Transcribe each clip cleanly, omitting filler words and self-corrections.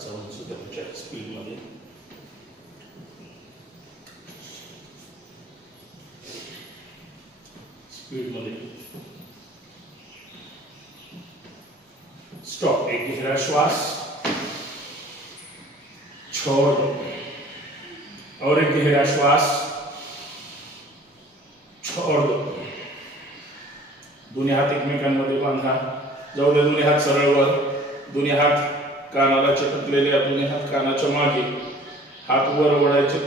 5 सुद्धा स्पीड मध्ये स्टॉप. एक गहरा श्वास, छोड़ दो और एक गहरा श्वास, छोड़ दो. दोन्ही हात एकमेकांमध्ये बांधा. जाऊ दे दोन्ही हात सरळ वर, दोन्ही हात कानाला चिटकलेले, दोन्ही हात कानाच्या मागे, हात वर ओढायचे.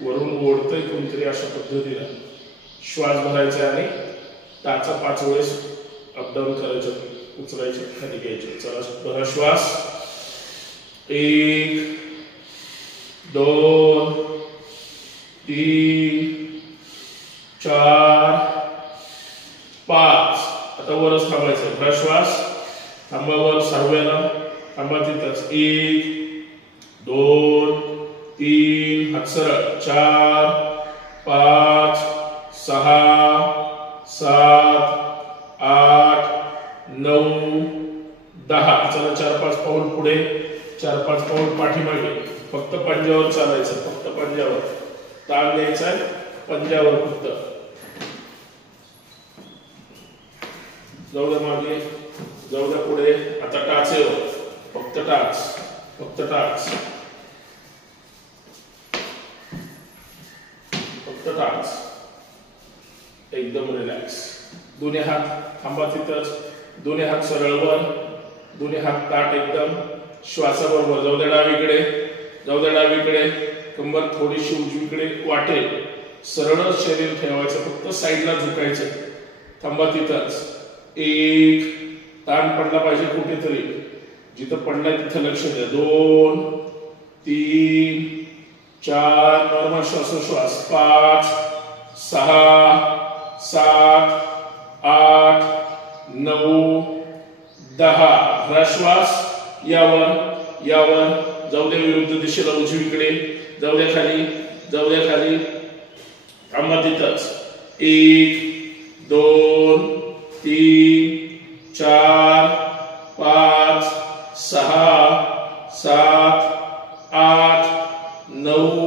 वरून ओढतोय कोणतरी अशा पद्धतीने श्वास भरायचा आणि टाचा 5 वेळेस अपडाऊन करायचं, उचलायचे, खाली घ्यायचे. चला भरा श्वास. 1 2 3 4 5. आता वरच थांबायचं. भरा श्वास. थांबा वर, सर्वांना थांबा तिथंच. 1 2 3 हात सरळ. 4 5 6 7 8 9 10. चला 4-5 पाऊल पुढे, 4-5 पाऊल पाठीमागे. फक्त पंजावर चालायचं, फक्त पंजावर ताण द्यायचा आहे, पंजावर फक्त. जाऊ द्या मागे, जाऊ द्या पुढे. आता टाचेवर, फक्त टाच, फक्त टाच, फक्त टाच. एकदम रिलॅक्स. दोन्ही हात थांबा तिथंच. दोन्ही हात सरळ वर, दोन्ही हात ताट एकदम श्वासाबरोबर. जाऊ द्या डावीकडे, जाऊ द्या डावीकडे. कंबर थोडीशी उजवीकडे वाटेल. सरळ शरीर ठेवायचं, फक्त साईडला झुकायचं. थांबा तिथंच. 1 ताण पडला पाहिजे कुठेतरी, जिथं पडलाय तिथं लक्ष द्या. 2 3 4 नॉर्मल श्वासोश्वास. 5 6 7 8 9 10. श्वास यावर, यावर. जाऊ द्या विरुद्ध दिशेला, उजवीकडे. जाऊ द्या खाली, जाऊ द्या खाली. थांबा तिथंच. 1 2 3 4 5 6 7 8 9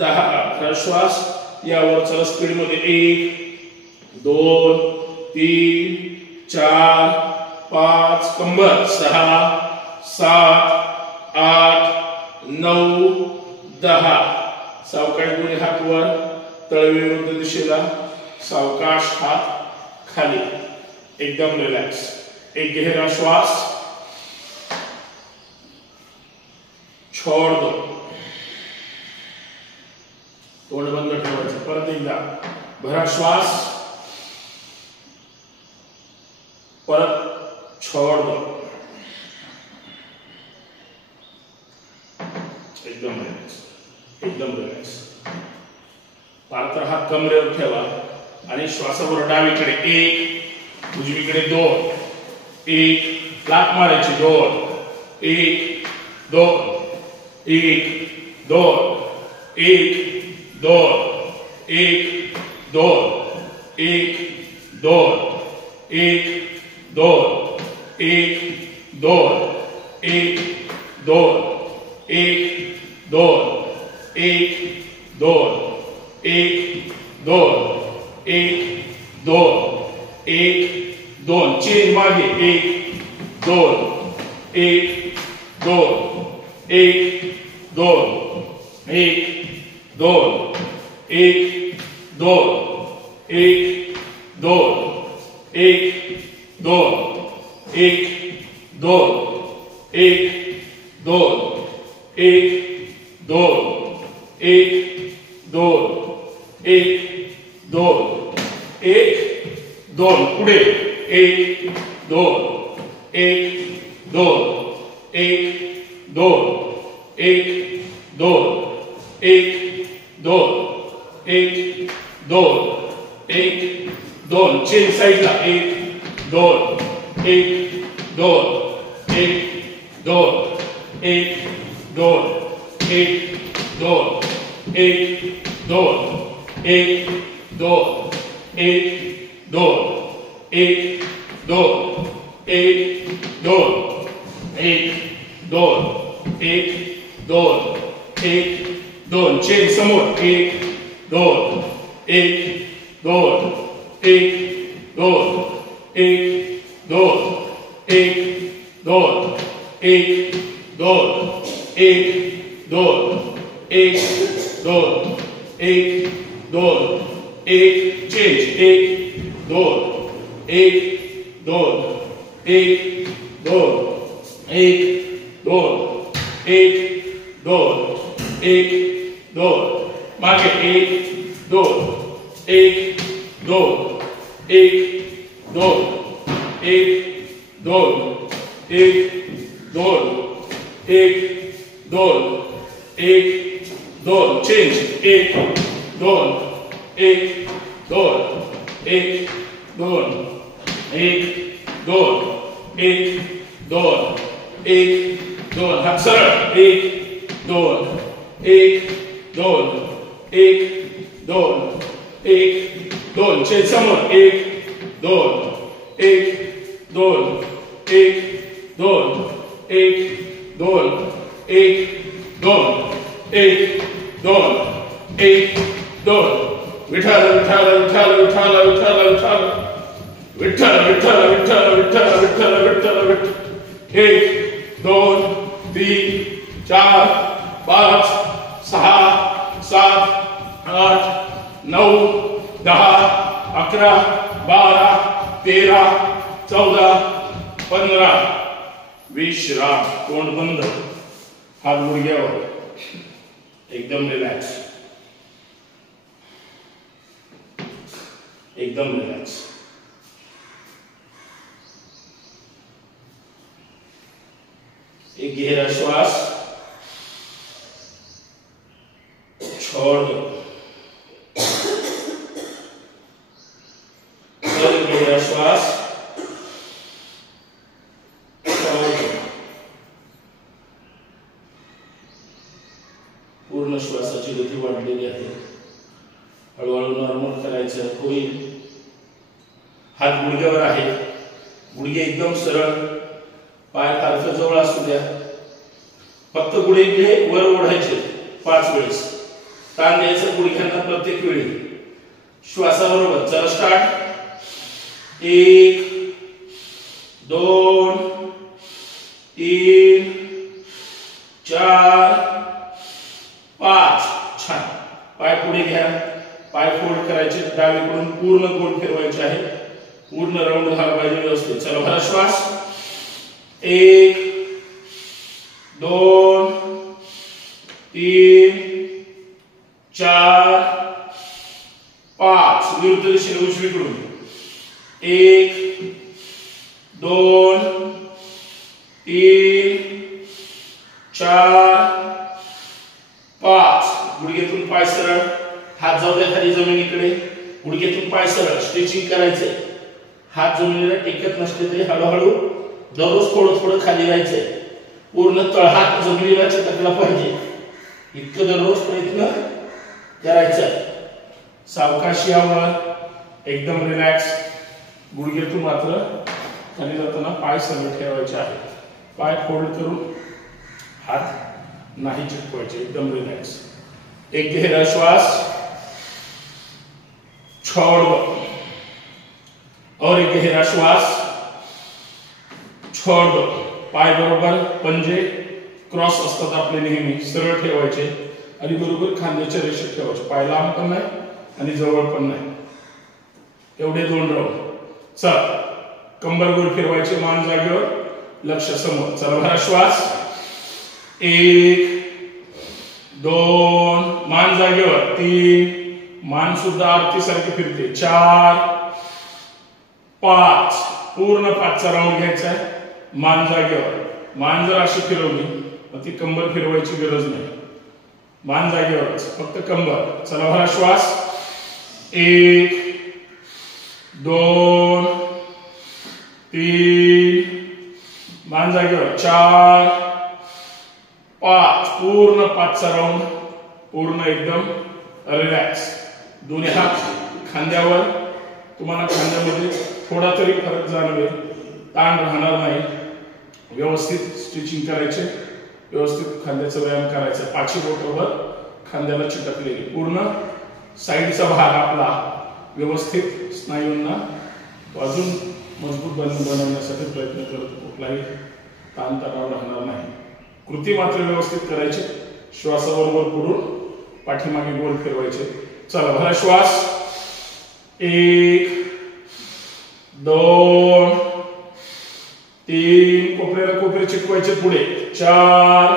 10. श्वास यावर. चला स्पीड मध्ये. 1 2 3 4 5 कंबर. 6 7 8 9 10. सावकाश दोन्ही हात वर, तळविरुद्ध दिशेला. सावकाश हात खाली. एकदम रिलॅक्स. एक गहरा श्वास, छोड़ दो. तोंड बंद ठेवायचं. परत एकदा भरा श्वास, परत छोड़ दो. एकदम रिलॅक्स, एकदम रिलॅक्स. पार्थ हात कमरेवर ठेवा आणि श्वासावर डावीकडे 1 उजवीकडे 2 1 लात मारायची. 2 1 2 1 2 1 2 1 2 1 2 1 2 1 2 1 2 1 2 1 2 1 2 1 2 1 2. चेन मागे. 1 2 1 2 1 2 1 2 1 2 1 2 1 2 1 2 1 2 1 2 1 2 1 2 1 2. पुढे. 1 2 1 2 1 2 1 2 1 2 1 2 1 2. चेन साईडला. 1 2 1 2 1 2 1 2 1 2 1 2 1 2 1 2 1 2 1 2 1 2 1 2 1 2 चेन समोर 1 2 1 2 1 2 1 2 1 2 1 2 1 2 1 2 1 2 1 चेंज 1 2 1 2 1 2 1 2 1 2 1 2 मागे 1 2 1 2 1 2 1 2 1 2 1 2 1 2 चेंज 1 2 1 2 1 2 1 2 1 2 1 2 हात सरळ 1 2 1 2 1 2 1 2 चेंज समोर 1 2 1 2 1 2 1 2 1 2 1 2 1 2 विठ्ठल विठ्ठल विठ्ठल विठ्ठल विठ्ठल विठ्ठल विठ्ठल विठ्ठल विठ्ठल विठ्ठल विठ्ठल विठ्ठल 1 2 3 4 5 6 7 8 9 10 11 12 13 14 15 विश्राम तोंड बंद हात गुडघ्यावर एकदम रिलॅक्स एकदम रिलॅक्स एक गहरा श्वास छोड़ दो एक गहरा श्वास छोड़ दो पूर्ण श्वासाची गती वाढलेली आहे हळूहळू नॉर्मल करायचं होईल हात गुडघ्यावर आहे गुडघे एकदम सरळ पाय तारखं जवळ असू द्या फक्त गुडघे वर ओढायचे 5 वेळेस ताण द्यायचं गुडघ्यांना प्रत्येक वेळी श्वासाबरोबर चला स्टार्ट 1 2 3 4 5 छान पाय पुढे घ्या पाय फोल्ड करायचे डावीकडून पूर्ण गोल फिरवायचे आहे पूर्ण राउंड झाला पाहिजे व्यवस्थित चला भरा श्वास 1 2 3 4 5 विरुद्ध दिशेने उजवीकडून 1 2 3 4 5 गुडघ्यातून पाय सरळ हात जाऊ द्या खाली जमिनीकडे गुडघ्यातून पाय सरळ स्ट्रेचिंग करायचे हात जमिनीला टेकत नसले तरी हळूहळू दररोज थोडं थोडं खाली जायचंय पूर्ण तळहात जमिनीला चिटकला पाहिजे इतकं दररोज प्रयत्न करायचा सावकाश यावर एकदम रिलॅक्स गुडघ्यातून मात्र खाली जाताना पाय सरळ ठेवायचे आहेत पाय फोल्ड करून हात नहीं चिपकायचे एकदम रिलैक्स एक गहरा श्वास छोड़ दो और एक गहरा श्वास छोड़ दो पाय बरोबर पंजे क्रॉस असतात आपले नेहमी सरळ ठेवायचे आणि बरोबर खांद्याच्या रेषेत ठेवायचे पाय लांब पण नाही आणि जवळ पण नाही एवढे 2 राउंड चल कंबर गोल फिरवायचे मान जागेवर लक्ष समोर चला भरा श्वास 1 2 मान जागेवर 3 मान सुद्धा आरती सारखी फिरते 4 5 पूर्ण 5चा राउंड घ्यायचा आहे मान जागेवर मान जर अशी फिरवली मग ती कंबर फिरवायची गरज नाही मान जागेवरच फक्त कंबर चला भरा श्वास 1 2 3 मान जागेवर 4 5 पूर्ण 5चा राउंड पूर्ण एकदम रिलॅक्स दोन्ही हात खांद्यावर तुम्हाला खांद्यामध्ये थोडा तरी फरक जाणवेल ताण राहणार नाही व्यवस्थित स्ट्रेचिंग करायचे व्यवस्थित खांद्याचा व्यायाम करायचा। पाची बोटावर खांद्याला चिटकलेली पूर्ण साईडचा भाग आपला व्यवस्थित स्नायूंना अजून मजबूत बनवण्यासाठी प्रयत्न करतो। कुठलाही ताणतणाव राहणार नाही। कृती मात्र व्यवस्थित करायची। श्वासाबरोबर पुढून पाठीमागे गोल फिरवायचे। चला भरा श्वास। 1 2 3 कोपऱ्याला कोपरे चिटकवायचे पुढे। 4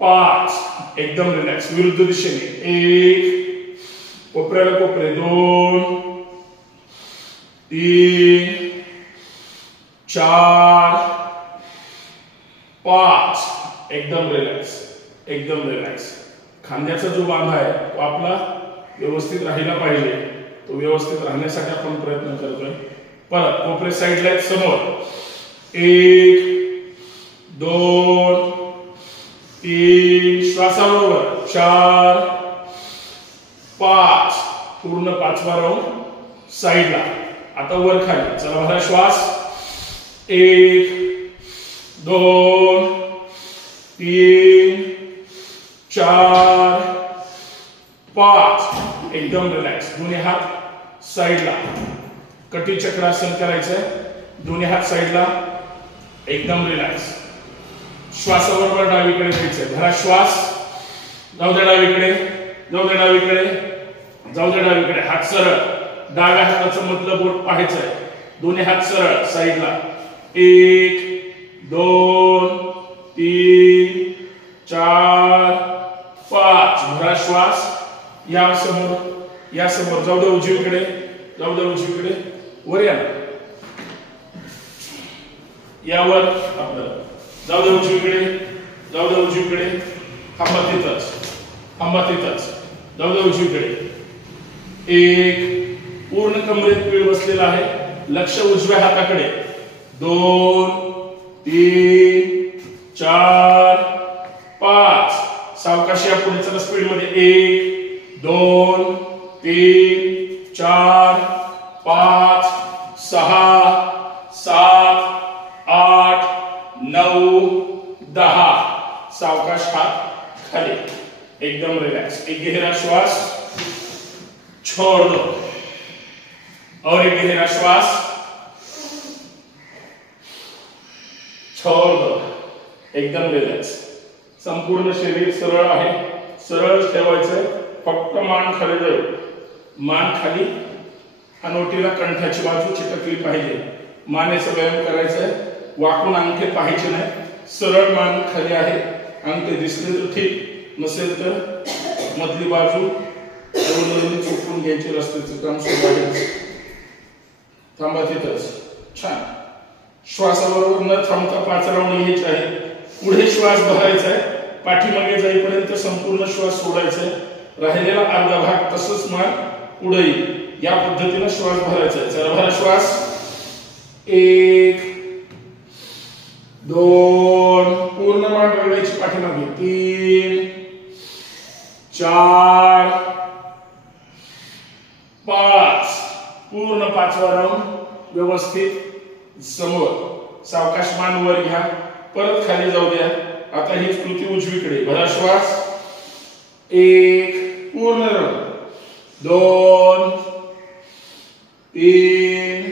5 एकदम रिलॅक्स विरुद्ध दिशेने। 1 कोपऱ्याला कोपरे। 2 3 4 5 एकदम रिलॅक्स एकदम रिलॅक्स। खांद्याचा जो बांधा आहे तो आपला व्यवस्थित राहिला पाहिजे। तो व्यवस्थित राहण्यासाठी आपण प्रयत्न करतोय। परत कोपरे साईडला आहेत समोर। 1 2 3 श्वासाबरोबर। 4 5 पूर्ण 5वा राऊंड साईडला। आता वर खाली। चला भरा श्वास। 1 2 3 4 5 एकदम रिलॅक्स। दोन्ही हात साईडला। कटी चक्रासन करायचंय। दोन्ही हात साईडला एकदम रिलॅक्स। श्वासाबरोबर डावीकडे घ्यायचंय। भरा श्वास। जाऊ दे डावीकडे, जाऊ दे डावीकडे, जाऊ दे डावीकडे। हात सरळ। डाव्या हाताचं मधलं बोट पाहायचंय। दोन्ही हात सरळ साईडला। 1 2 3 4 5 भरा श्वास। या समोर जाऊ दे उजवीकडे, जाऊ दे उजवीकडे। वर यावर आपलं जाऊ दे उजवीकडे, जाऊ दे उजवीकडे। थांबा तिथंच, थांबा तिथंच। जाऊ दे उजवीकडे। 1 पूर्ण कमरेत पीळ बसलेला आहे। लक्ष उजव्या हाताकडे। 2 3 4 5 सावकाशी या पुढे चला स्पीड मध्ये। 1 2 3 4 5 6 7 8 9 10 सावकाश हात खाली एकदम रिलॅक्स। एक गहरा श्वास। छोड़ दो और एक गहरा श्वास। छोड़ दो एकदम रिलॅक्स। संपूर्ण शरीर सरळ आहे। सरळ ठेवायचं। फक्त मान खाली जाईल। मान खाली। हनवटीला कंठाची बाजू चिटकली पाहिजे। मानेचा व्यायाम करायचा आहे। वाकून अंगठे पाहायचे नाही। सरळ मान खाली आहे। अंगठे दिसले तर ठीक, नसेल तर मधली बाजू चुकून घ्यायची। रस्त्याचं काम सुरू आहे। थांबा तिथंच। छान। श्वासाबरोबर न थांबता 5 राऊंड घ्यायचे आहे। पुढे श्वास भरायचा आहे। पाठीमागे जाईपर्यंत संपूर्ण श्वास सोडायचा आहे। राहिलेला अर्धा भाग तसंच मान पुढे येईल। या पद्धतीने श्वास भरायचा आहे। चला भरा श्वास। 1 2 पूर्ण मान वळवायची पाठीमागे। 3 4 5 पूर्ण 5वा राऊंड व्यवस्थित समोर। सावकाश मान वर घ्या। परत खाली जाऊ द्या। आता हीच कृती उजवीकडे। भरा श्वास। 1 पूर्ण राऊंड। 2 3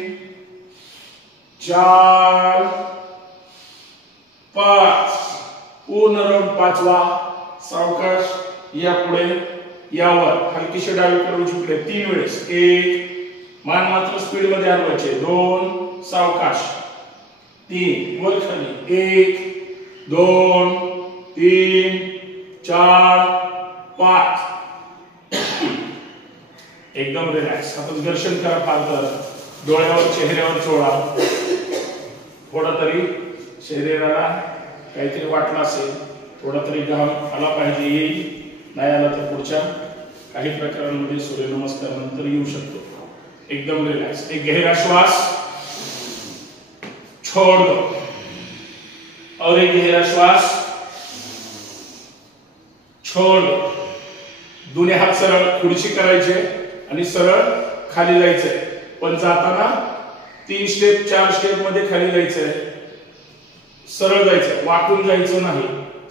4 5 पूर्ण राऊंड 5वा। सावकाश या पुढे यावर हलकीशी डावीकडे उजवीकडे 3 वेळेस। 1 मान मात्र स्पीड मध्ये हलवायचे। 2 सावकाश। 3 वर खाली। 1 2 3 4 5 एकदम रिलॅक्स। आता दर्शन करा पालकर। डोळ्यावर चेहऱ्यावर चोळा। थोडा तरी शरीराला काहीतरी वाटलं असेल, थोडा तरी घाम आला पाहिजे। येईल नाही आला तर पुढच्या काही प्रकारांमध्ये सूर्यनमस्कार नंतर येऊ शकतो। एकदम रिलॅक्स। एक गहरा श्वास। छोड़ दो और एक गहरा श्वास। छोड़ दो। दोन्ही हात सरळ खुर्ची करायचे आणि सरळ खाली जायचंय। पण जाताना 3 स्टेप 4 स्टेप मध्ये खाली जायचंय। सरळ जायचं, वाकून जायचं नाही,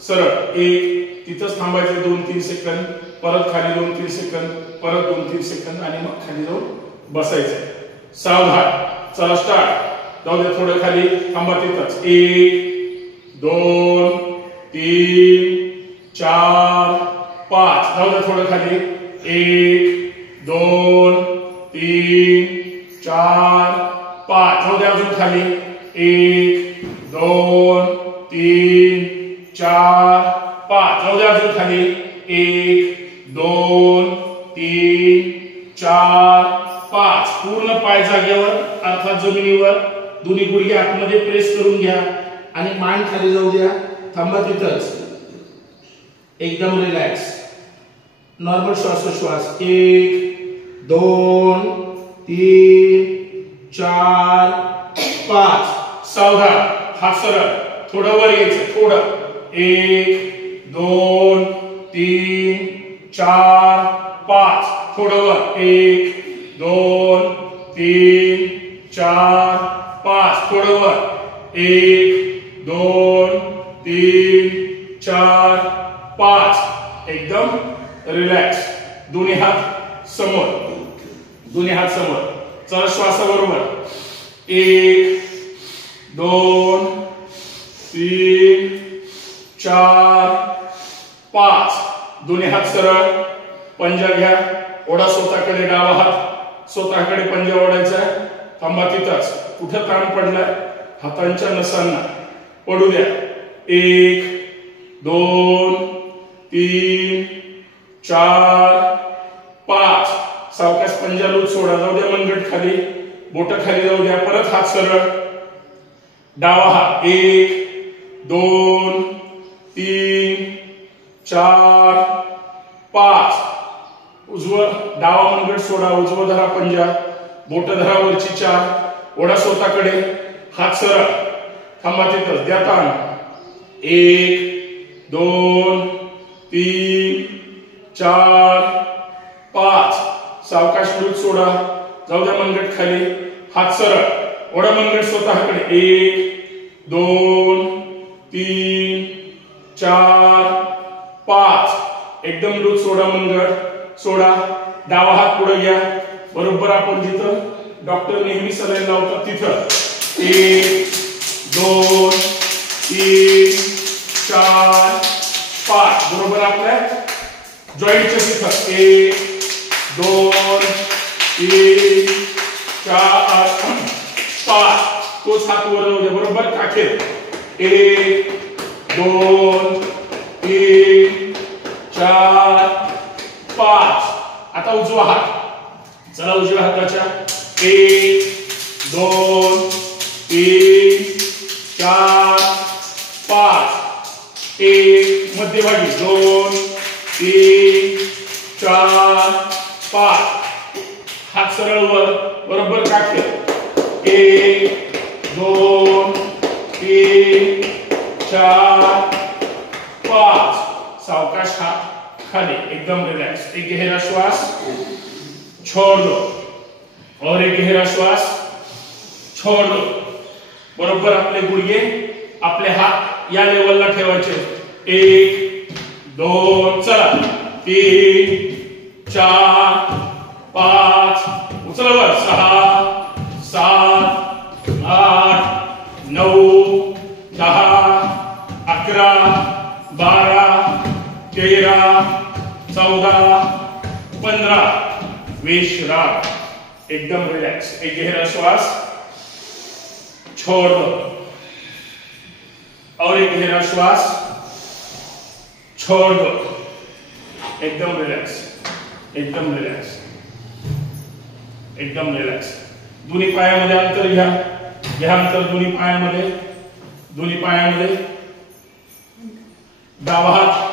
सरळ. एक तिथंच थांबायचं 2-3 सेकंद, परत खाली 2-3 सेकंद, परत 2-3 सेकंद आणि मग खाली जाऊन बसायचं. सावधान. चला स्टार्ट. जाऊ दे थोडं खाली, थांबा तिथंच. 1 2 3 4 5. जाऊ दे थोडं खाली. 1 2 3 4 5. जाऊ दे अजून खाली. 1 2 3 4 5. जाऊ दे अजून खाली. 1 2 3 4 5. पूर्ण पाय जागेवर अर्थात जमिनीवर. दोन्ही गुडघे आतमध्ये प्रेस करून घ्या आणि मान खाली जाऊ द्या. थांबा तिथंच. एकदम रिलॅक्स. नॉर्मल श्वासोश्वास. 1 2 3 4 5. सावधान. हात सरळ. थोडं वर यायचं, थोडं. 1 2 3 4 5. थोडं वर. 1 2 3 4 5. थोडं वर. 1 2 3 4 5. एकदम रिलॅक्स. दोन्ही हात समोर, दोन्ही हात समोर. चला श्वासाबरोबर. 1 2 3 4 5. दोन्ही हात सरळ. पंजा घ्या. ओढा स्वतःकडे. डावा हात स्वतःकडे पंजा ओढायचा. थांबा तिथंच. कुठं ताण पडलाय? हातांच्या नसांना. पडू द्या. 1 2 3 4 5. सावकाश पंजा लूज सोडा. जाऊ द्या मनगट खाली, बोट खाली जाऊ द्या. परत हात सरळ. डावा हात. 1 2 3 4 5. उजवं डावा मनगट सोडा. उजवं धरा पंजा. बोट धरा वरची 4. ओढा स्वतःकडे. हात सरळ. थांबा तिथंच. द्या ताण. 1 2 3 4 5. सावकाश लूज सोडा. जाऊ द्या मनगट खाली. हात सरळ. ओढा मनगट स्वतःकडे. 1 2 3 4 5. एकदम लूज सोडा. मनगट सोडा. डावा हात पुढे घ्या. बरोबर आपण जिथं डॉक्टर नेहमी सलाईन लावतात तिथं. 1 2 3 4 5. बरोबर आपल्या जॉईंटच्या तिथं. 1 2 3 4 5. तोच हात वर जाऊ द्या. बरोबर काखेत. 1 2 3 4 5. आता उजवा हात. चला उजव्या हाताच्या. 1 2 3 4 5. 1 मध्यभागी. 2 3 4 5. हात सरळ वर. बरोबर काखेत. 1 2 3 4 5. सावकाश हात खाली. एकदम रिलॅक्स. एक गहरा श्वास. छोड़ दो. और एक गहरा श्वास. छोड़ दो. बरोबर आपले गुडघे, आपले हात या लेवलला ठेवायचे. 1 2 चला. 3 4 5. उचला वर. 6 7 8 9 10 11 12 13 14 15. विश्राम. एकदम रिलॅक्स. एक गहरा श्वास. छोड़ दो. और एक गहरा श्वास. छोड़ दो. एकदम रिलॅक्स. एकदम रिलॅक्स. एकदम रिलॅक्स. दोन्ही पायामध्ये अंतर घ्या. घ्या अंतर दोन्ही पायामध्ये. दोन्ही पायामध्ये. डावा हात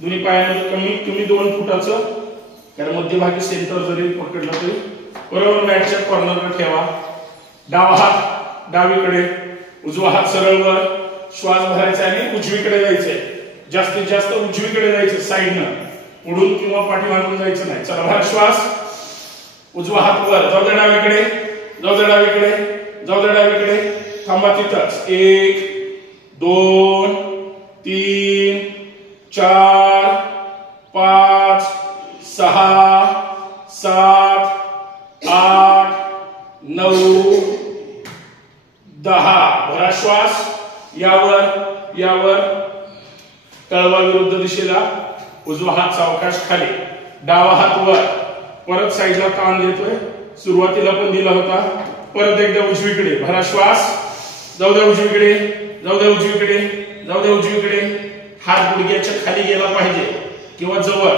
दोन्ही पायामध्ये कमीत कमी 2 फुटाचं, कारण मध्यभागी सेंटर जरी पकडलं तरी बरोबर मॅटच्या कॉर्नरला ठेवा. डावा हात डावीकडे. उजवा हात सरळ वर. श्वास भरायचा आणि उजवीकडे जायचंय. जास्तीत जास्त उजवीकडे जायचं. साईडनं. पुढून किंवा पाठीमागून जायचं नाही. चला भरा श्वास. उजवा हात वर. जाऊ दे डावीकडे. जाऊ दे डावीकडे. जाऊ दे डावीकडे. थांबा तिथंच. 1 2 3 4 5 6 7 8 9 10 भरा श्वास यावर तळवा विरुद्ध दिशेला उजवा हात सावकाश खाली डावा हात वर परत साईडला कान देतोय सुरुवातीला पण दिला होता परत एकदा उजवीकडे भरा श्वास जाऊ द्या उजवीकडे जाऊ द्या उजवीकडे जाऊ द्या उजवीकडे हात गुडघ्याच्या खाली गेला पाहिजे किंवा जवळ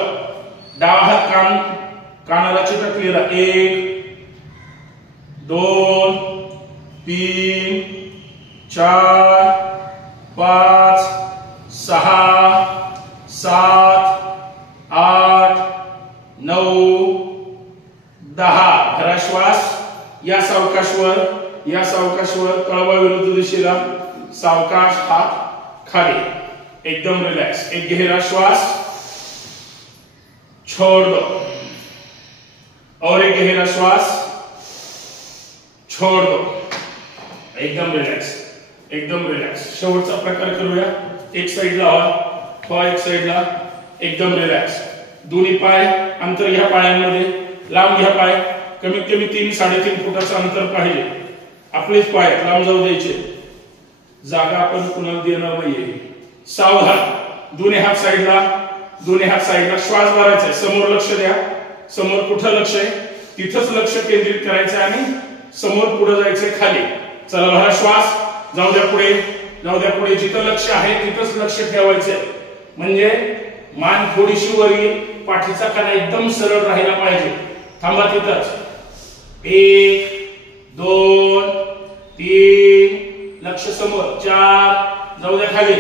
डावा हात कानाला चिटकलेला 1 2 3 4 5 6 7 8 9 10 भरा श्वास या सावकाशवर तळवा विरुद्ध दिशेला सावकाश हात खाली एकदम रिलॅक्स एक गहरा श्वास छोड़ दो और एक गहरा श्वास छोड़ दो एकदम रिलॅक्स शेवटचा प्रकार करूया एक साइडला व्हा एक साइडला एकदम रिलॅक्स दोन्ही पाय अंतर घ्या पायांमध्ये लांब घ्या पाय कमीत कमी 3-3.5 फुटाचं अंतर पाहिजे आपलेच पाय लांब जाऊ द्यायचे जागा आपण कुणाला देणार नाहीये सावधान दोन्ही हात साइडला श्वास भरायचा समोर लक्ष द्या समोर कुठं लक्ष आहे तिथंच लक्ष केंद्रित करायचं आणि समोर पुढे जायचंय खाली चला भरा श्वास जाऊ द्या पुढे जिथं लक्ष आहे तिथंच लक्ष ठेवायचंय म्हणजे मान थोडीशी वर येईल पाठीचा कणा एकदम सरळ राहिला पाहिजे थांबा तिथंच 1 2 3 लक्ष समोर 4 जाऊ द्या खाली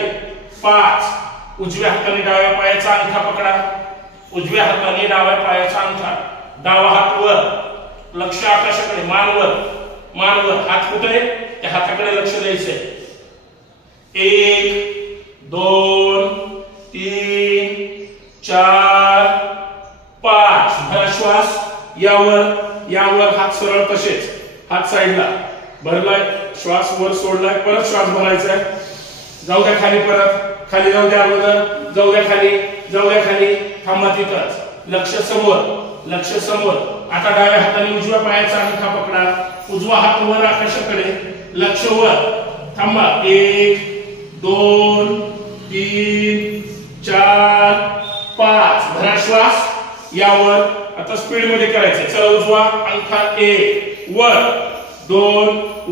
5 उजव्या हाताने डाव्या पायाचा अंगठा पकडा उजव्या हाताने डाव्या पायाचा अंगठा डावा हात वर लक्ष आकाशाकडे मान वर हात कुठे त्या हाताकडे लक्ष द्यायचंय 1 2 3 4 5 भरा श्वास यावर हात सरळ तसेच हात साइडला भरलाय श्वास वर सोडलाय परत श्वास भरायचा जाऊ द्या खाली परत खाली जाऊ द्या अगोदर जाऊ द्या खाली थांबा तिथंच लक्ष समोर आता डाव्या हाताने उजव्या पायाचा अंगठा पकडा उजवा हात वर आकाशाकडे लक्ष वर थांबा 1 2 3 4 5 भरा श्वास यावर आता स्पीड मध्ये करायचं चला उजवा अंगठा 1 वर 2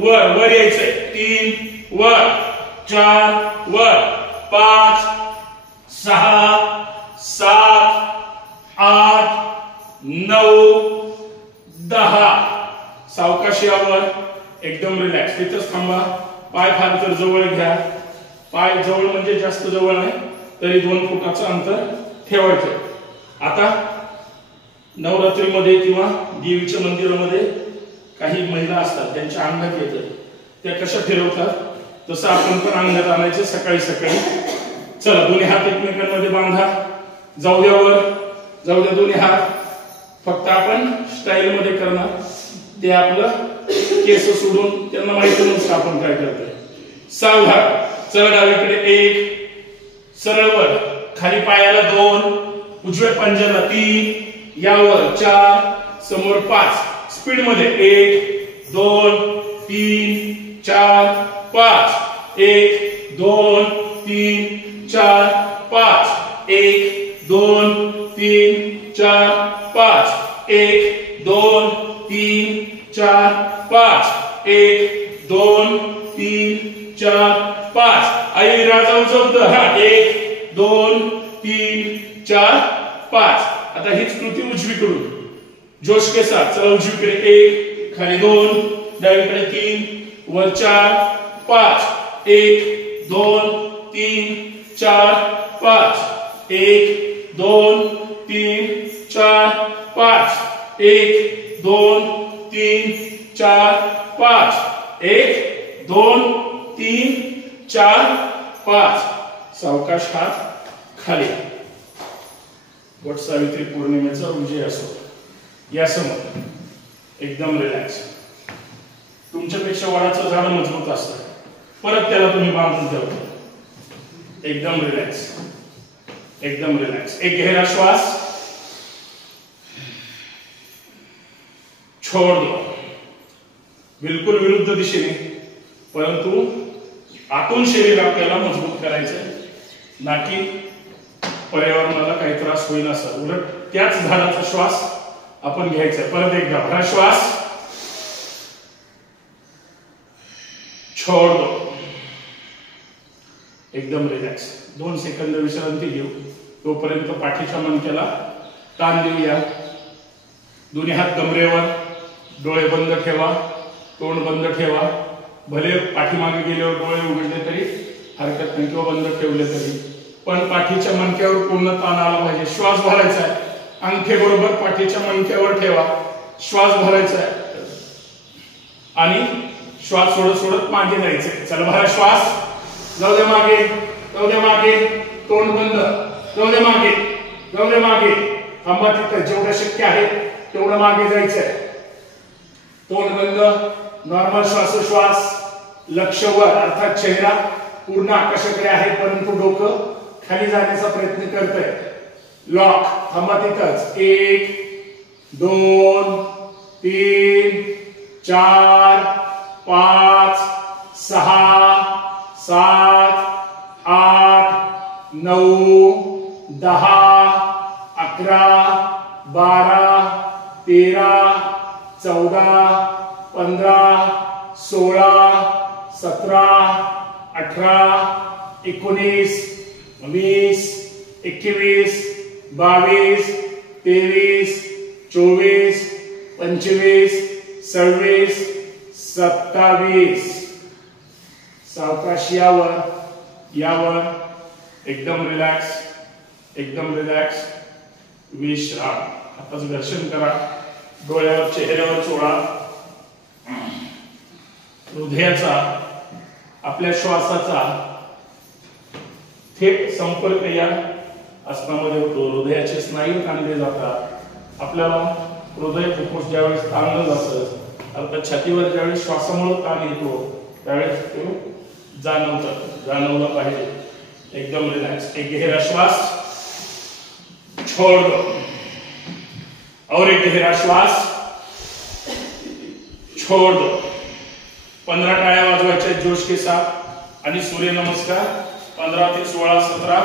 वर यायचंय 3 वर 4 वर 5 6 7 8 9 10 सावकाश यावर एकदम रिलॅक्स तिथंच थांबा पाय फार तर जवळ घ्या पाय जवळ म्हणजे जास्त जवळ नाही तरी 2 फुटाचं अंतर ठेवायचं आता नवरात्रीमध्ये किंवा देवीच्या मंदिरामध्ये काही महिला असतात त्यांच्या अंगात येतं त्या कशा फिरवतात तसं आपण पण अंगात आणायचं सकाळी चला दोन्ही हात एकमेकांमध्ये बांधा जाऊ द्या दोन्ही हात फक्त आपण स्टाईल मध्ये करणार ते आपलं केस सोडून त्यांना माहिती नसतं आपण काय करतोय सावधान चला डावीकडे 1 सरळ वर खाली पायाला 2 उजव्या पंजाला 3 यावर 4 समोर 5 स्पीड मध्ये 1 2 3 4 5 1 2 3 4 5 1 2 3 4 5 1 2 3 4 5 1 2 3 4 5 आई राजा उचलतो हा 1 2 3 4 5 आता हीच कृती उजवीकडून जोश के साथ चला उजवीकडे 1 खाली 2 डावीकडे 3 वर 4 5 1 2 3 4 5 1 2 3 4 5 1 2 3 4 5 1 2 3 4 5 सावकाश हात खाली वट सावित्री पौर्णिमेचा विजय असो या समोर एकदम रिलॅक्स तुमच्यापेक्षा वडाचं झाड मजबूत असतं परत त्याला तुम्ही बांधून ठेवता एकदम रिलॅक्स, एकदम रिलॅक्स. एक गहरा श्वास, छोड़ दो. बिलकुल विरुद्ध दिशेने, परंतु आतून शरीर आपल्याला मजबूत करायचं, ना की पर्यावरणाला काही त्रास होईल असं. उलट त्याच झाडाचा श्वास आपण घ्यायचा. परत एकदा भरा श्वास, छोड़ दो. एकदम रिलॅक्स. 2 सेकंद विश्रांती घेऊ. तोपर्यंत पाठीच्या मणक्याला ताण देऊया. दोन्ही हात कमरेवर, डोळे बंद ठेवा, तोंड बंद ठेवा. भले पाठीमागे गेल्यावर डोळे उघडले तरी हरकत नाही किंवा बंद ठेवले तरी, पण पाठीच्या मणक्यावर पूर्ण ताण आला पाहिजे. श्वास भरायचा आहे. अंगठे बरोबर पाठीच्या मणक्यावर ठेवा. श्वास भरायचा आहे आणि श्वास सोडत सोडत मागे जायचंय. चल भरा श्वास. जाऊ दे मागे, जाऊ दे मागे. तोंड बंद. जाऊ दे मागे, जाऊ दे मागे. थांबा तिथं. जेवढं शक्य आहे तेवढं मागे जायचंय. तोंड बंद. नॉर्मल श्वासोश्वास. लक्ष वर अर्थात चेहरा पूर्ण आकाशाकडे आहे, परंतु डोकं खाली जाण्याचा प्रयत्न करतोय. लॉक. थांबा तिथंच. 1 2 3 4 5 6 7 8 9 10 11 12 13 14 15 16 17 18 19 20 21 22 23 24 25 26 27. सावकाश यावर, यावर. एकदम रिलॅक्स, एकदम रिलॅक्स. विश्राम. हाताचं घर्षण करा. डोळ्यावर, चेहऱ्यावर चोळा. हृदयाचा, आपल्या श्वासाचा थेट संपर्क या आसनामध्ये होतो. हृदयाचे स्नायू ताणले जातात. आपल्याला हृदय फुफ्फुस ज्यावेळेस ताणलं जातं, अर्थात छातीवर ज्यावेळेस श्वासामुळे ताण येतो त्यावेळेस तो जाणवलं पाहिजे. एकदम रिलॅक्स. एक गहरा श्वास, छोड़ दो. और एक गहरा श्वास, छोड़ दो. 15 टाळ्या वाजवायच्या जोश के साथ. आणि सूर्य नमस्कार 15 ते 16 17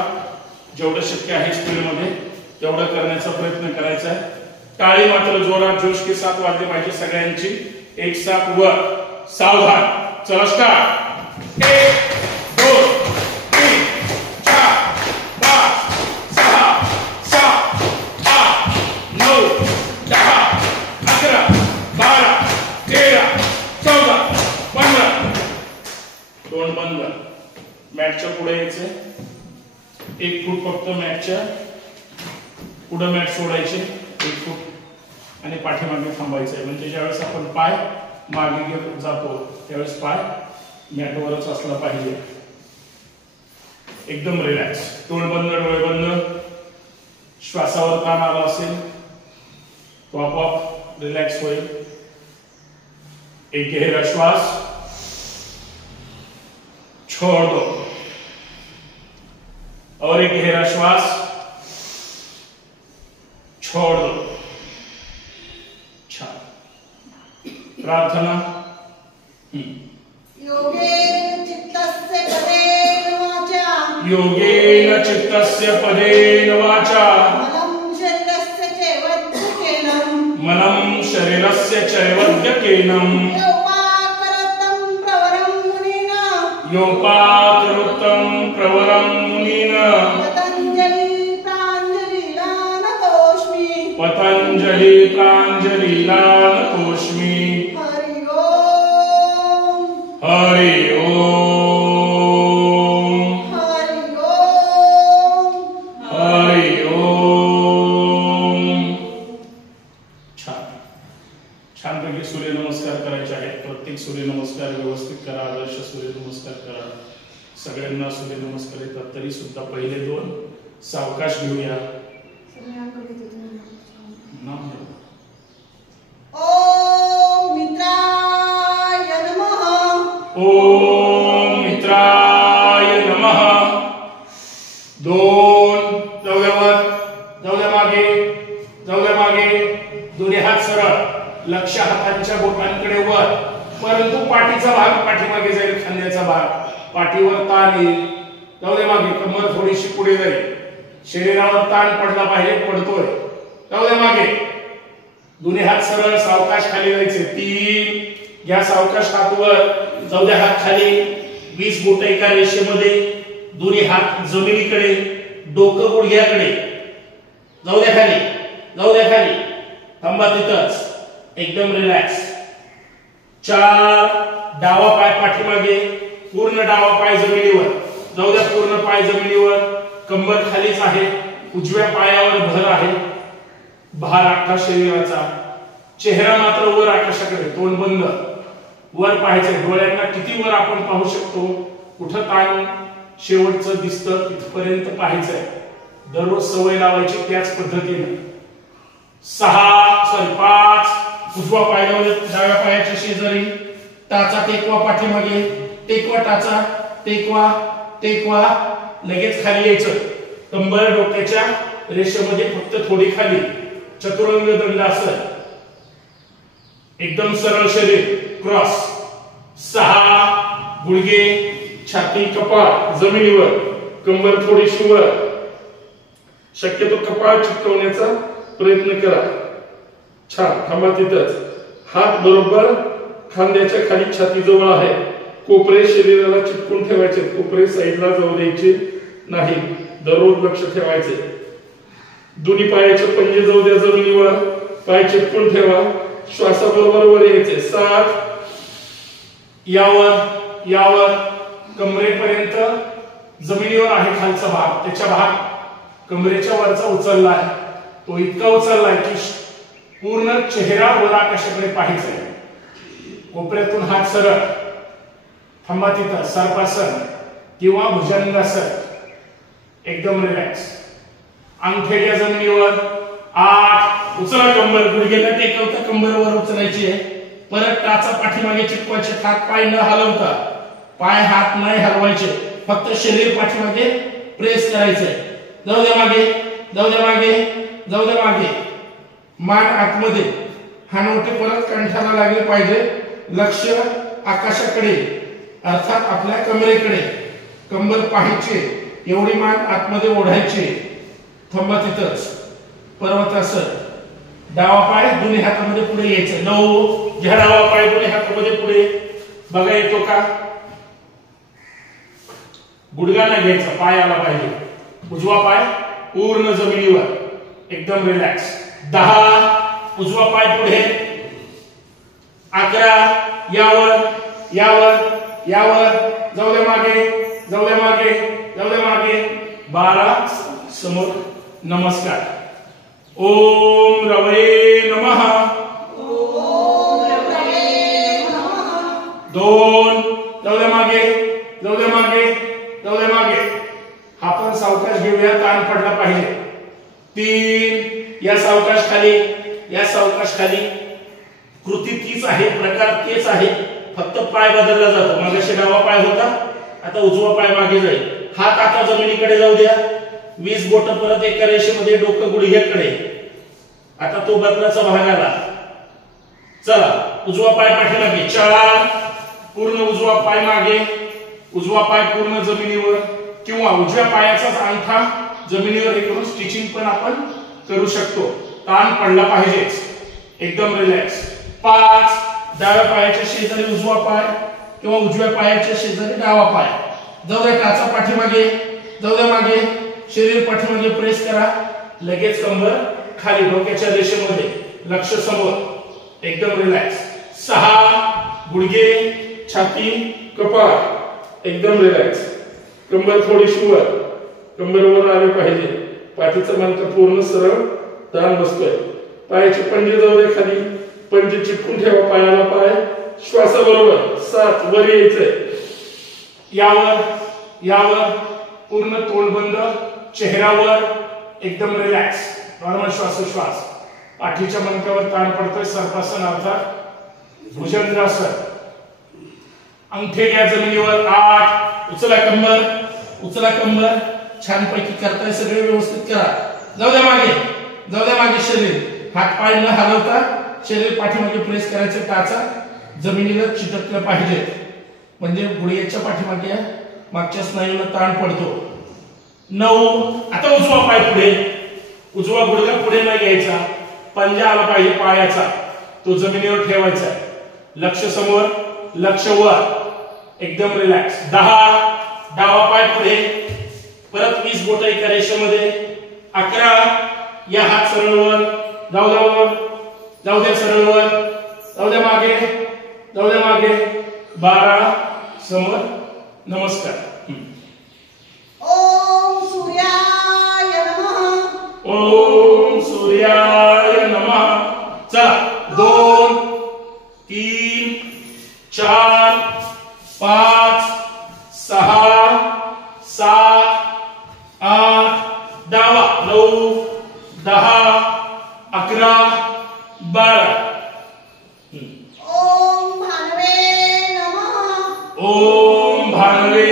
जेवढं शक्य आहे स्पीडमध्ये तेवढं करण्याचा प्रयत्न करायचा आहे. टाळी मात्र जोरात जोश के साथ वाजली पाहिजे सगळ्यांची. एक साथ वर. सावधान. चला स्टार्ट. 1 2 3 4 5 6 7 8 9 10 11 12 13 14 15. तोंड बंद. मॅटच्या पुढे यायचं. 1 फूट फक्त मॅटच्या पुढे मॅट सोडायचे. 1 फूट आणि पाठीमागे थांबायचंय. म्हणजे ज्यावेळेस आपण पाय मागे घेऊन जातो त्यावेळेस पाय मॅटवरच असला पाहिजे. एकदम रिलॅक्स. तोंड बंद, डोळे बंद. श्वासावर ताण आला असेल तो आपोआप रिलॅक्स होईल. एक गहरा श्वास, छोड़ दो. और एक गहरा श्वास, छोड़ दो. छान. प्रार्थना. योगेन चित्तस्य पदेन वाचा, योगेन चित्तस्य पदेन वाचा, मलं शरीरस्य चैवद्यकेनं, मलं शरीरस्य चैवद्यकेनं, योपाकरोत्तं प्रवरं मुनिना, योपाकरोत्तं प्रवरं मुनिना, पतंजलि प्राञ्जलिलानतोऽस्मि, पतंजलि प्राञ्जलिलानतोऽस्मि. हरि ओम, हरि ओम, हरि ओम, हरि ओम. छान. छानपैकी सूर्यनमस्कार करायचे आहेत. प्रत्येक सूर्यनमस्कार व्यवस्थित करा. आदर्श सूर्यनमस्कार करा. सगळ्यांना सूर्यनमस्कार येतात तरी सुद्धा पहिले 2 सावकाश घेऊया. नाम घेऊ. ओम मित्राय नमः, ओम मित्राय नमः, 2 जाऊ द्या वर, जाऊ द्या मागे, जाऊ द्या मागे, दोन्ही हात सरळ, लक्ष हातांच्या बोटांकडे वर, परंतु पाठीचा भाग पाठीमागे जाईल, खांद्याचा भाग पाठीवर ताण येईल, जाऊ द्या मागे, कमर थोडीशी पुढे जाईल, शरीरावर ताण पडला पाहिजे, पडतोय, जाऊ द्या मागे, दोन्ही हात सरळ, सावकाश खाली जायचे, 3 घ्या सावकाश हात वर, जाऊ द्या हात खाली, 20 बोट एका रेषेमध्ये, दोन्ही हात जमिनीकडे, डोकं गुडघ्याकडे, जाऊ द्या खाली, जाऊ द्या खाली, थांबा तिथंच, एकदम रिलॅक्स. 4 डावा पाय पाठीमागे, पूर्ण डावा पाय जमिनीवर, जाऊ द्या पूर्ण पाय जमिनीवर, कंबर खालीच आहे, उजव्या पायावर भर आहे, भार अख्खा शरीराचा, चेहरा मात्र वर आकाशाकडे, तोंड बंद, वर पाहायचे, डोळ्यांना किती वर आपण पाहू शकतो, कुठं ताण शेवटचं दिसतं तिथपर्यंत पाहायचंय, दररोज सवय लावायची त्याच पद्धतीने. 5 उजवा पाय डाव्या पायाच्या शेजारी, टाचा टेकवा पाठीमागे, टेकवा टाचा, टेकवा टेकवा, लगेच खाली यायचं, कंबर डोक्याच्या रेषेमध्ये फक्त थोडी खाली, चतुरंग दंडासन, एकदम सरळ शरीर, क्रॉस. 6 गुडघे, छाती, कपाळ जमिनीवर, कंबर थोडीशी वर, शक्यतो कपाळ चिकटवण्याचा प्रयत्न करा. छान, थांबा तिथंच, हात बरोबर खांद्याच्या खाली छाती जवळ आहे, कोपरे शरीराला चिटकून ठेवायचे, कोपरे साईडला जाऊ द्यायचे नाही, दररोज लक्ष ठेवायचे. दोन्ही पायाचे पंजे जाऊ द्या जमिनीवर, पाय चिटकून ठेवा, श्वासाबरोबर वर यायचे. 7 यावर यावर, कमरेपर्यंत जमिनीवर आहे खालचा भाग, त्याच्या भाग कमरेच्या वरचा उचलला आहे, तो इतका उचललाय की पूर्ण चेहरा वर आकाशाकडे पाहायचा आहे. कोपऱ्यातून हात सरळ, थांबा तिथं, सर्पासन किंवा भुजंगासन, एकदम रिलॅक्स. अंगठ्या जमिनीवर. 8 उचला कंबर, गुडघे न टेकवता कंबर वर उचलायची आहे, परत टाचा पाठीमागे चिटकवायचे, हात पाय न हलवता, पाय हात नाही हलवायचे, फक्त शरीर पाठीमागे प्रेस करायचंय. जाऊ द्या मागे, जाऊ द्या मागे, जाऊ द्या मागे, मान आतमध्ये, हानवटे परत कंठाला लागले पाहिजे, लक्ष आकाशाकडे अर्थात आपल्या कमरेकडे, कंबर पाहायची, एवढी मान आतमध्ये ओढायची. थांबा तिथंच, पर्वतासन, डावा पाय दोन्ही हातामध्ये पुढे यायचं. 9 घ्या डावा पाय दोन्ही हातामध्ये पुढे, बघा येतो का, गुडघा नाही घ्यायचा, पाय आला पाहिजे, उजवा पाय पूर्ण जमिनीवर, एकदम रिलॅक्स. 10 उजवा पाय पुढे. 11 यावर यावर यावर, जाऊ द्या मागे, जाऊ द्या मागे, जाऊ द्या मागे. 12 समोर नमस्कार. ओम रवये नमः. ओम रवये नमः. 2 जाऊ द्या मागे, जाऊ द्या मागे, जाऊ द्या मागे. आपण सावकाश घेऊया, ताण पडला पाहिजे. 3 या सावकाश खाली, या सावकाश खाली. कृती तीच आहे, प्रकार तेच आहे, फक्त पाय बदलला जातो. मागाशी डावा पाय होता, आता उजवा पाय मागे जाईल. हात आता जमिनीकडे जाऊ द्या. 20 बोट परत एका रेषेमध्ये, डोकं गुडघ्याकडे. आता तो बदलाचा भाग आला. चला, उजवा पाय पाठीमागे. 4 पूर्ण उजवा पाय मागे, उजवा पाय पूर्ण जमिनीवर, किंवा उजव्या पायाचाच अंगठा जमिनीवर हे करून स्टिचिंग पण आपण करू शकतो. ताण पडला पाहिजेच, एकदम रिलॅक्स. 5 डाव्या पायाच्या शेजारी उजवा पाय किंवा उजव्या पायाच्या शेजारी डावा पाय. जाऊ द्या टाचा पाठीमागे, जाऊ द्या मागे, शरीर पाठीमागे प्रेस करा. लगेच कंबर खाली, डोक्याच्या रेषेमध्ये, लक्ष समोर, एकदम रिलॅक्स. 6 गुडघे, छाती, कपाळ, एकदम रिलॅक्स. कंबर थोडीशी वर, कंबर वर आली पाहिजे. पाठीचा मणका पूर्ण सरळ ताण बसतोय. पायाचे पंजे जाऊ दे खाली, पंजे चिटकून ठेवा पायाला पाय. श्वासाबरोबर 7 वर यायचंय. यावर यावर, पूर्ण तोंड बंद, चेहऱ्यावर, एकदम रिलॅक्स. नॉर्मल श्वासोश्वास. पाठीच्या मणक्यावर ताण पडतोय, सर्पासन अर्थात भुजंगासन. अंगठे घ्या जमिनीवर. 8 उचला कंबर, उचला कंबर, छानपैकी करताय, सगळे व्यवस्थित करा. जाऊ द्या मागे शरीर, हात पाय न हलवता शरीर पाठीमागे प्रेस करायचं. टाचा जमिनीला चिटकलं पाहिजे, म्हणजे गुडघ्याच्या पाठीमागे मागच्या स्नायूंना ताण पडतो. 9. आता उजवा पाय पुढे, उजवा गुडघा पुढे न घ्यायचा, पंजा आला पाहिजे पायाचा, तो जमिनीवर ठेवायचा. लक्ष समोर, लक्ष वर, एकदम रिलॅक्स. 10. डावा पाय पुढे, परत 20 बोट एका रेषेमध्ये. 11. या हात सरळ वर, जाऊ द्या सरळ वर, जाऊ द्या मागे. 12. समोर नमस्कार. ओम सूर्याय नमः. ओम सूर्याय नमः. चला 2, 3, 4, 5, 6, 7, 8. डावा 9, 10, 11, 12. ओम भानवे नमः. ओम भानवे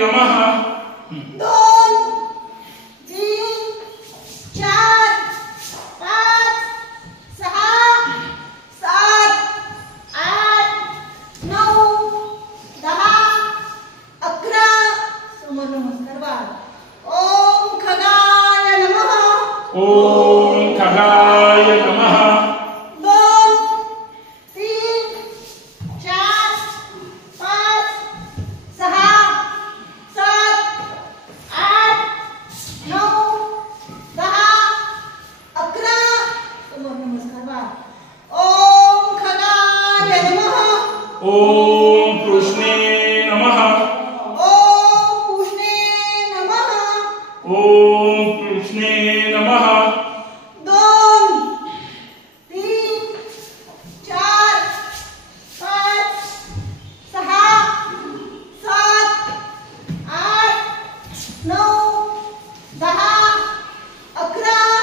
नमः. 2, 3, 4, 5, 6, 7, 8, 9, 10, 11. समोर नमस्कार बाळ. ओम खगाय नमः. ओम खगाय नमः. 2, 3, 4, 5, 6, 7, 8, 9, 10, 11. समोर नमस्कार बाळ. ओम खगाय नमः. ओम कृष्णे नमः. ओम उष्णे नमः. ओम कृष्णे नमः. 2, 3, 4, 5, 6, 7, 8, 9, 10, 11.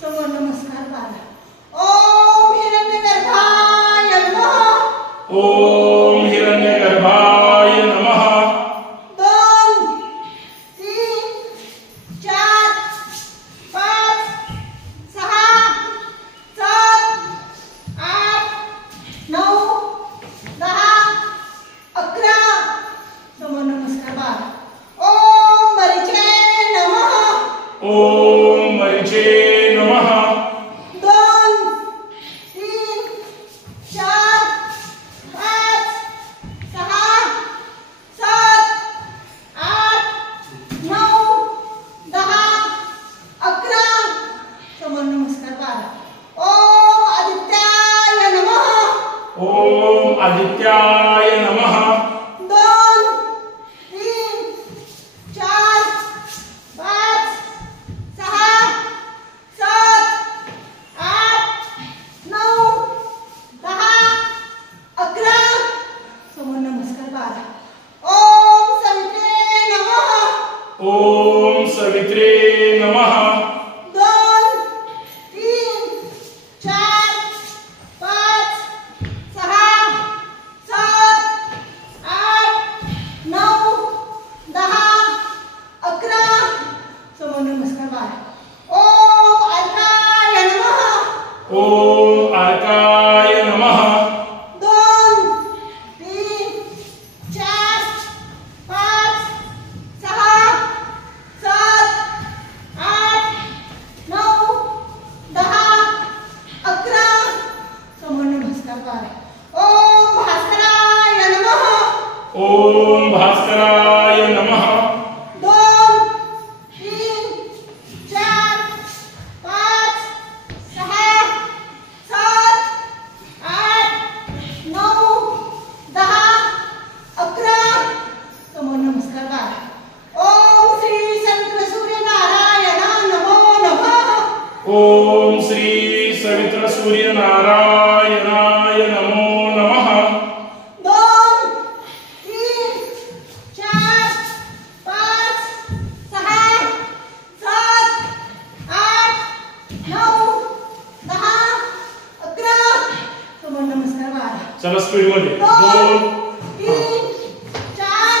समोर नमस्कार बाळा. ओम हिरण्यगर्भाय नमः. ओम हिरण्यगर्भाय नमः. 2, 3, 4, 5, 6, 7, 8, 9, 10, 11. समोर नमस्कार बाळा. ओम मरीचे नमः. ओम मरीचे नमः. 2, 3, 4, 5, 6, 7, 8, 9, 10, 11. समोर नमस्कार बाळा. ओम आदित्याय नमः. ओम आदित्याय नमः. 2, 3, 4, 5, 6, 7, 8, 9, 10, 11. समोर नमस्कार बाळा. ओम सवित्रे नमः. ओम सवित्रे नमः. 2, 3, 4, 5, 6, 7, 8, 9, 10, 11. समोर नमस्कार बाळा. ओम अर्काय नमः. ओम अर्काय नमः. 2, 3, 4, 5, 6, 7, 8, 9, 10, 11. समोर नमस्कार बाळा. ओम भास्कराय नमः. ओम भास्कराय नमः. 2, 3, 4, 5, 6, 7, 8, 9, 10, 11. समोर नमस्कार बाळा. ओम श्री संत सूर्यनारायण नमो नमः. ओम श्री सवित्र सूर्य नारायणाय नमो नमः. 2, 3, 4, 5, 6, 7, 8, 9, 10, 11. समोर नमस्कार बाळा. चला स्पीड मध्ये. 2, 2, 3, 4,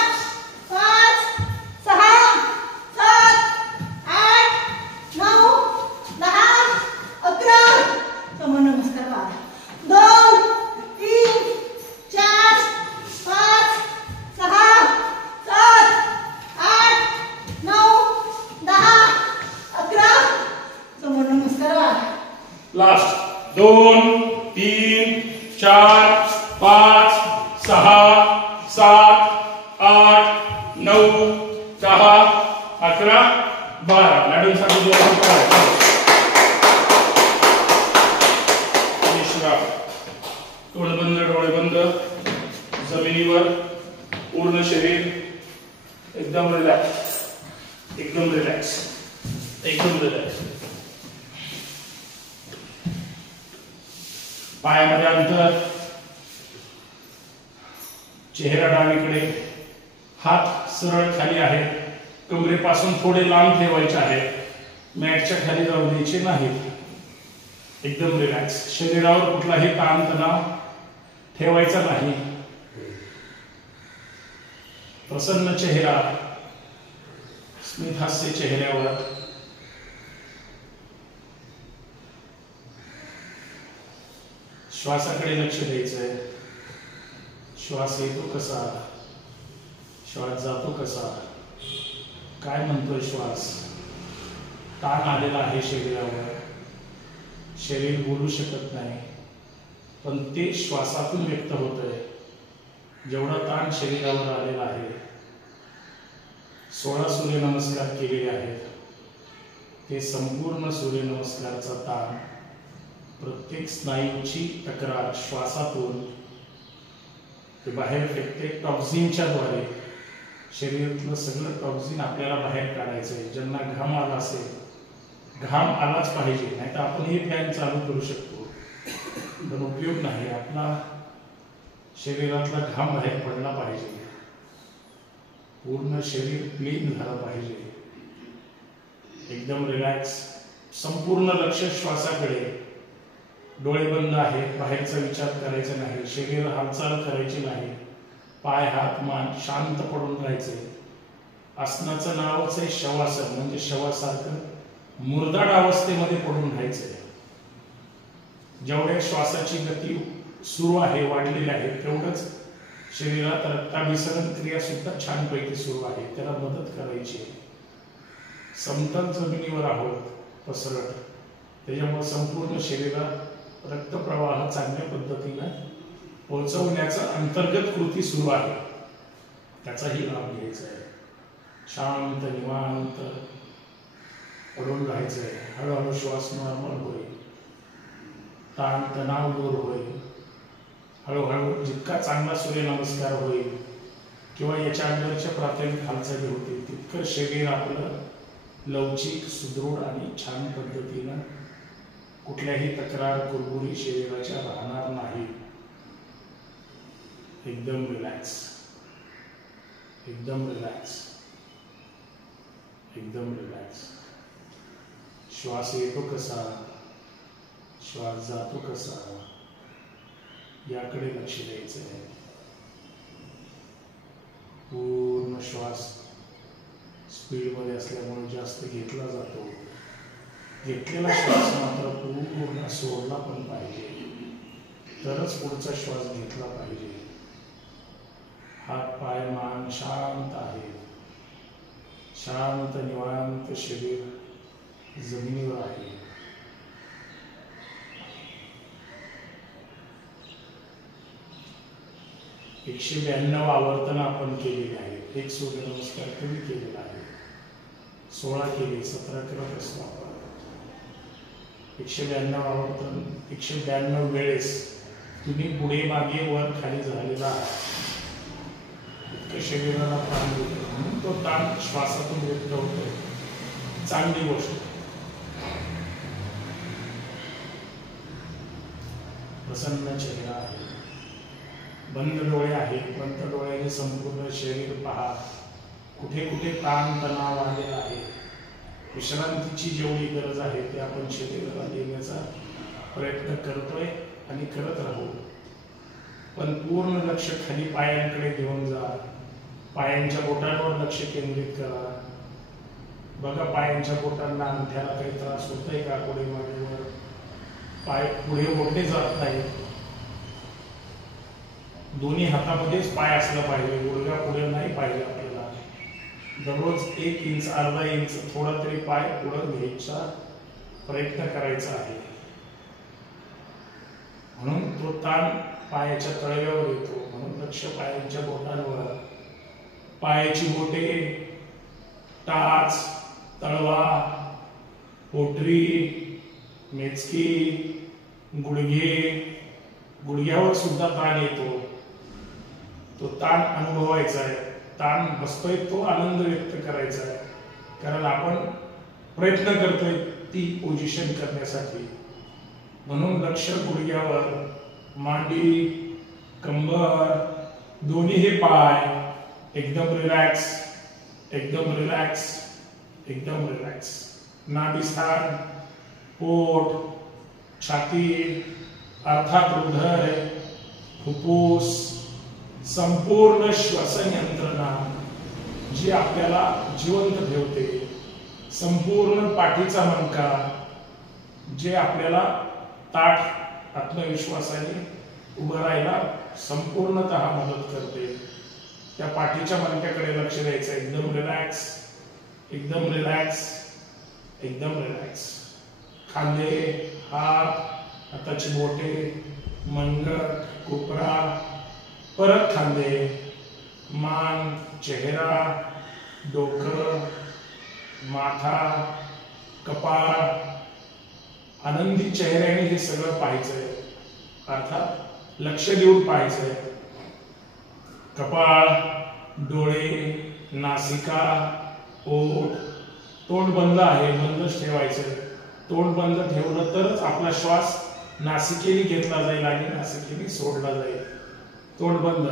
5, 6, 7, लास्ट 2 3 4 5 6 7 8 9 10 11 12 मॅडम सांगितलं डोळे बंद डोळे बंद जमिनीवर पूर्ण शरीर एकदम रिलॅक्स एकदम रिलॅक्स एकदम रिलॅक्स पायामध्ये अंतर चेहरा डावीकडे हात सरळ खाली आहे कमरेपासून थोडे लांब ठेवायचे आहे मॅटच्या खाली जाऊ द्यायचे नाहीत एकदम रिलॅक्स शरीरावर कुठलाही ताणतणाव ठेवायचा नाही प्रसन्न चेहरा स्मित हास्य चेहऱ्यावर श्वासाकडे लक्ष द्यायचंय श्वास येतो कसा श्वास जातो कसा काय म्हणतोय श्वास ताण आलेला आहे शरीरावर शरीर बोलू शकत नाही पण ते श्वासातून व्यक्त होतंय जेवढा ताण शरीरावर आलेला आहे 16 सूर्यनमस्कार केलेले आहेत ते संपूर्ण सूर्यनमस्कारचा ताण प्रत्येक स्नायूची तक्रार श्वासातून ते बाहेर फेकते टॉक्झिनच्या द्वारे शरीरातलं सगळं टॉक्झिन आपल्याला बाहेर काढायचंय ज्यांना घाम आला असेल घाम आलाच पाहिजे नाहीतर आपण हे फॅन चालू करू शकतो पण उपयोग नाही आपला शरीरातला घाम बाहेर पडला पाहिजे पूर्ण शरीर क्लीन झालं पाहिजे एकदम रिलॅक्स संपूर्ण लक्ष श्वासाकडे डोळे बंद आहेत बाहेरचा विचार करायचा नाही शरीर हालचाल करायची नाही पाय हात मान शांत पडून राहायचे आसनाचं नावच आहे शवासन म्हणजे शवासारखं मुरदाड अवस्थेमध्ये पडून राहायचंय जेवढ्या श्वासाची गती सुरू आहे वाढलेली आहे तेवढंच शरीरात रक्ताभिसरण क्रिया सुद्धा छानपैकी सुरू आहे त्याला मदत करायची समतल जमिनीवर आहोत पसरट त्याच्यामुळे संपूर्ण शरीरात रक्तप्रवाह चांगल्या पद्धतीने पोहोचवण्याचा अंतर्गत कृती सुरू आहे त्याचाही लाभ घ्यायचा आहे शांत निवांत पडून राहायचंय हळूहळू श्वास नॉर्मल होईल ताण तणाव दूर होईल हळूहळू जितका चांगला सूर्यनमस्कार होईल किंवा याच्या अगोदरच्या प्राथमिक हालचाली होतील तितकं शरीर आपलं लवचिक सुदृढ आणि छान पद्धतीनं कुठल्याही तक्रार कुरबुरी शरीराच्या राहणार नाही एकदम रिलॅक्स एकदम रिलॅक्स एकदम रिलॅक्स श्वास येतो कसा श्वास जातो कसा याकडे लक्ष द्यायचं आहे पूर्ण श्वास स्पीडमध्ये असल्यामुळे जास्त घेतला जातो घेतलेला श्वास मात्र पूर्ण सोडला पण पाहिजे तरच पुढचा श्वास घेतला पाहिजे हात पाय मान शांत आहे शांत निवांत शरीर जमिनीवर आहे एकशे 92 आवर्तन आपण केलेली आहेत एक सूर्यनमस्कार कमी केलेला आहे 16 केले 17 करत असतो आपण 192 आवर्तन 192 वेळेस तुम्ही पुढे मागे वर खाली झालेला आहात इतकं शरीराला ताण देतो म्हणून तो ताण श्वासातून व्यक्त होतोय चांगली गोष्ट प्रसन्न चेहरा आहे बंद डोळे आहेत बंद डोळ्याने संपूर्ण शरीर पहा कुठे कुठे ताण तणाव आलेला आहे विश्रांतीची जेवढी गरज आहे ते आपण शरीराला देण्याचा प्रयत्न करतोय आणि करत राहू पण पूर्ण लक्ष खाली पायांकडे घेऊन जा पायांच्या बोटांवर लक्ष केंद्रित करा बघा पायांच्या बोटांना अंगठ्याला काही त्रास होतोय का पुढे मागेवर पाय पुढे ओढले जात नाही दोन्ही हातामध्येच पाय असला पाहिजे गुडघा पुढे नाही पाहिजे आपल्याला दररोज 1 इंच अर्धा इंच थोडा तरी पाय पुढे घ्यायचा प्रयत्न करायचा आहे म्हणून तो ताण पायाच्या तळव्यावर येतो. म्हणून लक्ष पायाच्या बोटांवर. पायाची बोटे, टाच, तळवा, पोटरी, मेचकी, गुडघे, गुडघ्यावर सुद्धा ताण येतो. तो ताण अनुभवायचा आहे. ताण बसतोय तो आनंद व्यक्त करायचा आहे. कारण आपण प्रयत्न करतोय ती पोझिशन करण्यासाठी. म्हणून लक्ष गुडघ्यावर, मांडी, कंबर, दोन्ही हे पाय एकदम रिलॅक्स, एकदम रिलॅक्स, एकदम रिलॅक्स. नाभिस्थान, पोट, छाती, अर्थात हृदय, फुफ्फुस, संपूर्ण श्वसन यंत्रणा जी आपल्याला जिवंत ठेवते. संपूर्ण पाठीचा मणका जे आपल्याला ताठ आत्मविश्वासाने उभं राहायला संपूर्णतः मदत करते. त्या पाठीच्या मणक्याकडे लक्ष द्यायचं. एकदम रिलॅक्स, एकदम रिलॅक्स, एकदम रिलॅक्स. खांदे, हात, हाताची बोटे, मनगट, कोपरा, परत खांदे, मान, चेहरा, डोकं, माथा, कपाळ. आनंदी चेहऱ्याने हे सगळं पाहायचंय. अर्थात लक्ष देऊन पाहायचंय. कपाळ, डोळे, नासिका, ओठ, तोंड बंद आहे, बंदच ठेवायचं. तोंड बंद ठेवलं तरच आपला श्वास नासिकेने घेतला जाईल आणि नासिकेने सोडला जाईल. तोंड बंद.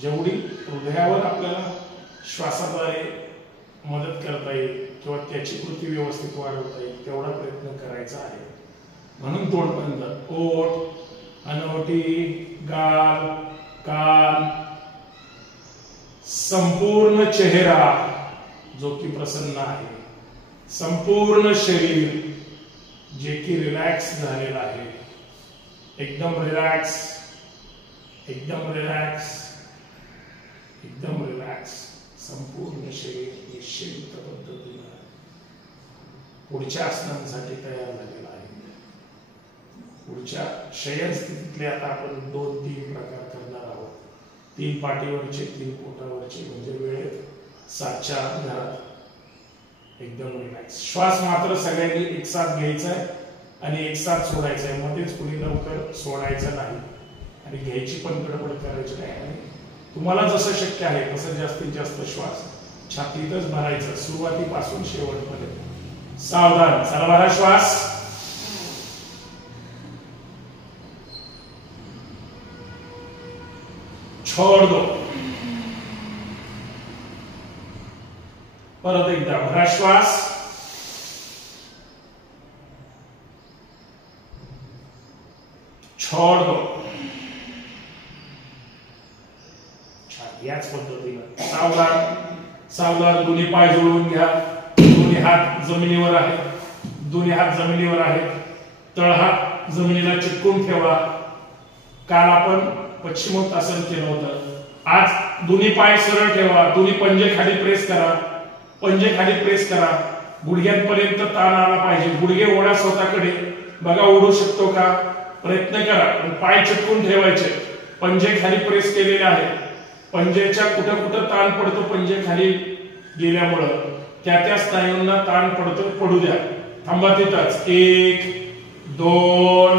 जेवढी हृदयावर आपल्याला श्वासाद्वारे मदत करता येईल किंवा त्याची कृती व्यवस्थित वाढवता येईल तेवढा प्रयत्न करायचा आहे. म्हणून तोंड बंद. ओठ, हनवटी, गाल, कान, संपूर्ण चेहरा जो की प्रसन्न आहे. संपूर्ण शरीर जे की रिलॅक्स झालेलं आहे. एकदम रिलॅक्स, एकदम रिलॅक्स, एकदम रिलॅक्स. संपूर्ण शरीर निश्चिंत पद्धतीने पुढच्या आसनांसाठी तयार झालेलं आहे. पुढच्या शयन स्थितीतले आता आपण 2-3 प्रकार करणार आहोत. 3 पाठीवरचे, 3 पोटावरचे, म्हणजे वेळेत 7च्या घरात. एकदम रिलॅक्स. श्वास मात्र सगळ्यांनी एक साथ घ्यायचा आहे आणि एक साथ सोडायचा आहे. मध्येच कुणी लवकर सोडायचं नाही आणि घ्यायची पण गडबड करायची नाही. आणि तुम्हाला जसं शक्य आहे तसं जास्तीत जास्त श्वास छातीतच भरायचा सुरुवातीपासून शेवटपर्यंत. सावधान. चला भरा श्वास. छोड़ दो. परत एकदा भरा श्वास. छोड़ दो. छान. याच पद्धतीने सावधान, सावधान. दोन्ही पाय जोडून घ्या. दोन्ही हात जमिनीवर आहेत. दोन्ही हात जमिनीवर आहेत. तळहात जमिनीला चिटकून ठेवा. काल आपण पश्चिमोत्तासन केलं होतं. आज दोन्ही पाय सरळ ठेवा. दोन्ही पंजे खाली प्रेस करा. पंजे खाली प्रेस करा. गुडघ्यांपर्यंत ताण आला पाहिजे. गुडघे ओढा स्वतःकडे. बघा ओढू शकतो का? प्रयत्न करा. पण पाय चिटकून ठेवायचे. पंजे खाली प्रेस केलेले आहेत. पंजेच्या कुठं कुठं ताण पडतो पंजे खाली गेल्यामुळं त्या स्नायूंना ताण पडतो. पडू द्या. थांबा तिथंच. 1 2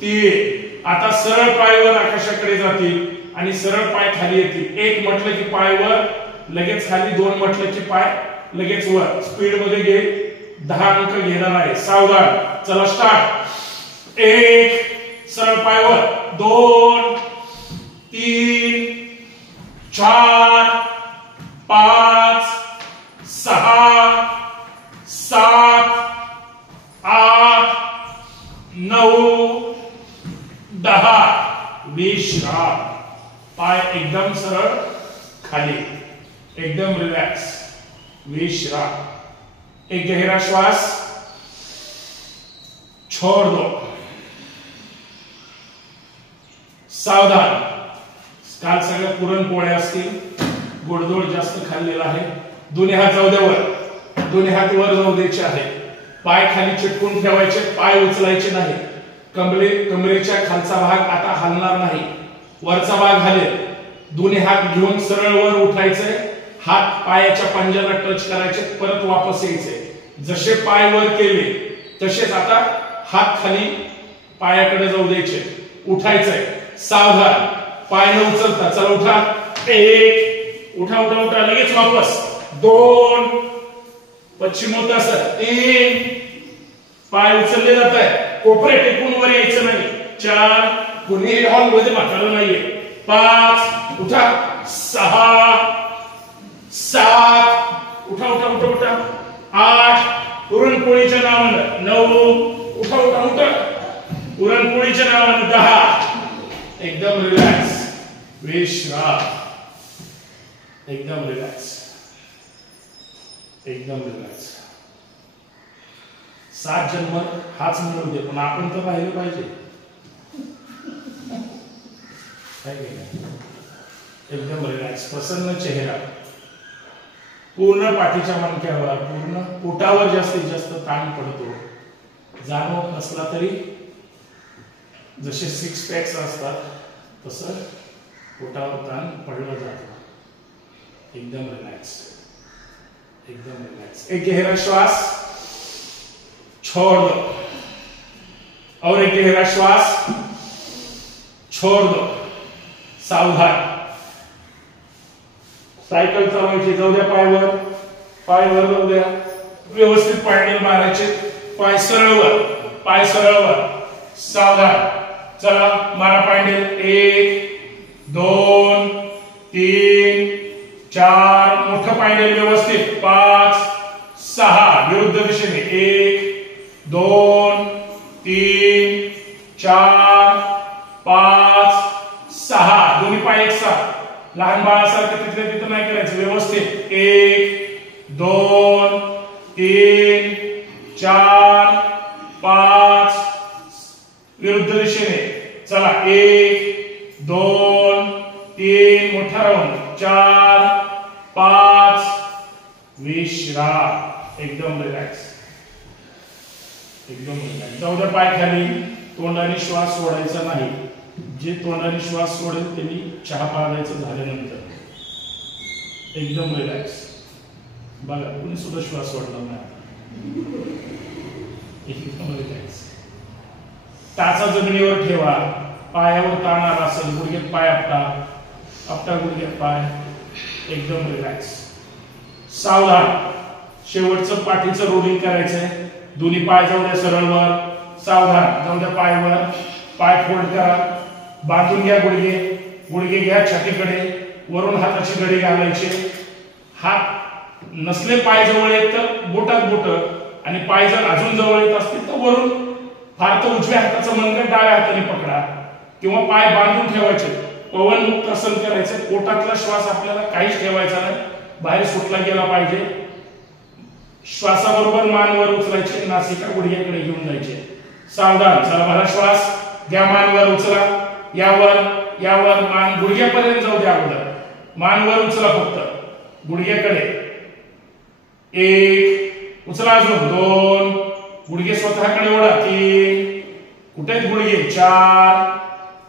3. आता सरळ पाय वर आकाशाकडे जातील आणि सरळ पाय खाली येतील. 1 म्हटलं की पाय वर लगेच खाली. 2 म्हटलं की पाय लगेच वर. स्पीड मध्ये घे. 10 अंक घेणार आहे. सावधान. चला स्टार्ट. 1 सरळ पाय वर. 2 3 4 5 6 7 8 9 10. विश्राम. पाय एकदम सरळ खाली. एकदम रिलॅक्स. विश्राम. एक गहरा श्वास. छोड़ दो. सावधान. काल सगळ्या पुरणपोळ्या असतील. गोडधोड जास्त खाल्लेला आहे. दोन्ही हात जाऊ द्या वर. दोन्ही हात वर जाऊ द्यायचे आहे. पाय खाली चिटकून ठेवायचे. पाय उचलायचे नाही. कमरेच्या खालचा भाग आता हलणार नाही, वरचा भाग हलेल. दोन्ही हात घेऊन सरळ वर उठायचंय, हात पायाच्या पंजाला टच करायचे, परत वापस यायचे. जसे पाय वर केले तसेच आता हात खाली पायाकडे जाऊ द्यायचे, उठायचंय. सावधान, पाय न उचलता. चला उठा. 1, उठा उठा उठा, लगेच वापस. 2, पश्चिमोत्तासन. 3, पाय उचलले जात आहे, कोपरे टेकून वर यायचं नाही. 4, कुणी हॉल मध्ये म्हातारं नाहीये. 5, उठा. 6, 7, उठा उठा उठा उठा. 8, पुरणपोळीच्या नावानं. 9, उठा उठा उठा, पुरणपोळीच्या नावानं. 10, एकदम रिलॅक्स, विश्राम, एकदम रिलॅक्स, एकदम रिलॅक्स. 7 जन्म हाच मिळू दे, पण आपण तर राहिलं पाहिजे. एकदम रिलॅक्स, प्रसन्न चेहरा, पूर्ण पाठीच्या मणक्यावर, पूर्ण पोटावर जास्तीत जास्त ताण पडतो. जाणवत नसला तरी जसे 6 पॅक्स असतात तसं पोटावर ताण पडलं जातं. एकदम रिलॅक्स, एकदम रिलॅक्स. एक गहरा श्वास छोड़ दो और एक गहरा श्वास छोड़ दो. सावधान. सायकल चालवायची, जाऊ द्या पायवर, पायवर जाऊ द्या. व्यवस्थित पायडेल मारायचे, पाय सरळ वर, पाय सरळ वर. सावधान. चला मारा पायडेल. 1, 2, 3, 4, मोठं पायडेल व्यवस्थित. 5, 6, विरुद्ध दिशेने. 1, 2, 3, 4, 5, 6. दोन्ही पाय एकसाथ. लहान बाळासारखं तिथल्या तिथं नाही करायचं, व्यवस्थित. 1, 2, 3, 4, 5, विरुद्ध दिशेने. चला 1, 2, 3, मोठा राऊंड. 4, 5, विश्राम. एकदम रिलॅक्स, एकदम रिलॅक्स. जाऊ द्या पाय खाली. तोंडाने श्वास सोडायचा नाही. जे तोंडाने श्वास सोडेल त्यांनी चहा पाजायचं झाल्यानंतर. एकदम रिलॅक्स. बघा कुणी सुद्धा श्वास सोडला नाही. एकदम रिलॅक्स. टाचा जमिनीवर ठेवा. पायावर ताण आला असेल, गुडघ्यात पाय आपटा, आपटा गुडघ्यात पाय. एकदम रिलॅक्स. सावधान. शेवटचं पाठीचं रोलिंग करायचंय. दोन्ही पाय जाऊ द्या सरळ वर. सावधान. जाऊ द्या पायवर. पाय फोल्ड करा. बांधून घ्या गुडघे. गुडघे घ्या छातीकडे. वरून हाताची घडी घालायचे. हात नसले पाय जवळ येत तर बोटात बोट, आणि पाय जर अजून जवळ येत असतील तर वरून. फार तर उजव्या हाताचं मनगट डाव्या हाताने पकडा किंवा पाय बांधून ठेवायचे. पवन मुक्तासन करायचं. पोटातला श्वास आपल्याला काहीच ठेवायचा नाही, बाहेर सुटला गेला पाहिजे. श्वासाबरोबर मान वर उचलायचे, नासिका गुडघ्याकडे घेऊन जायचे. सावधान. चला भरा श्वास घ्या. मान वर उचला. यावर यावर मान गुडघ्यापर्यंत जाऊ द्या. अगोदर मान वर उचला फक्त गुडघ्याकडे. 1, उचला अजून. 2, गुडघे स्वतःकडे ओढा. 3, कुठे आहेत गुडघे. 4,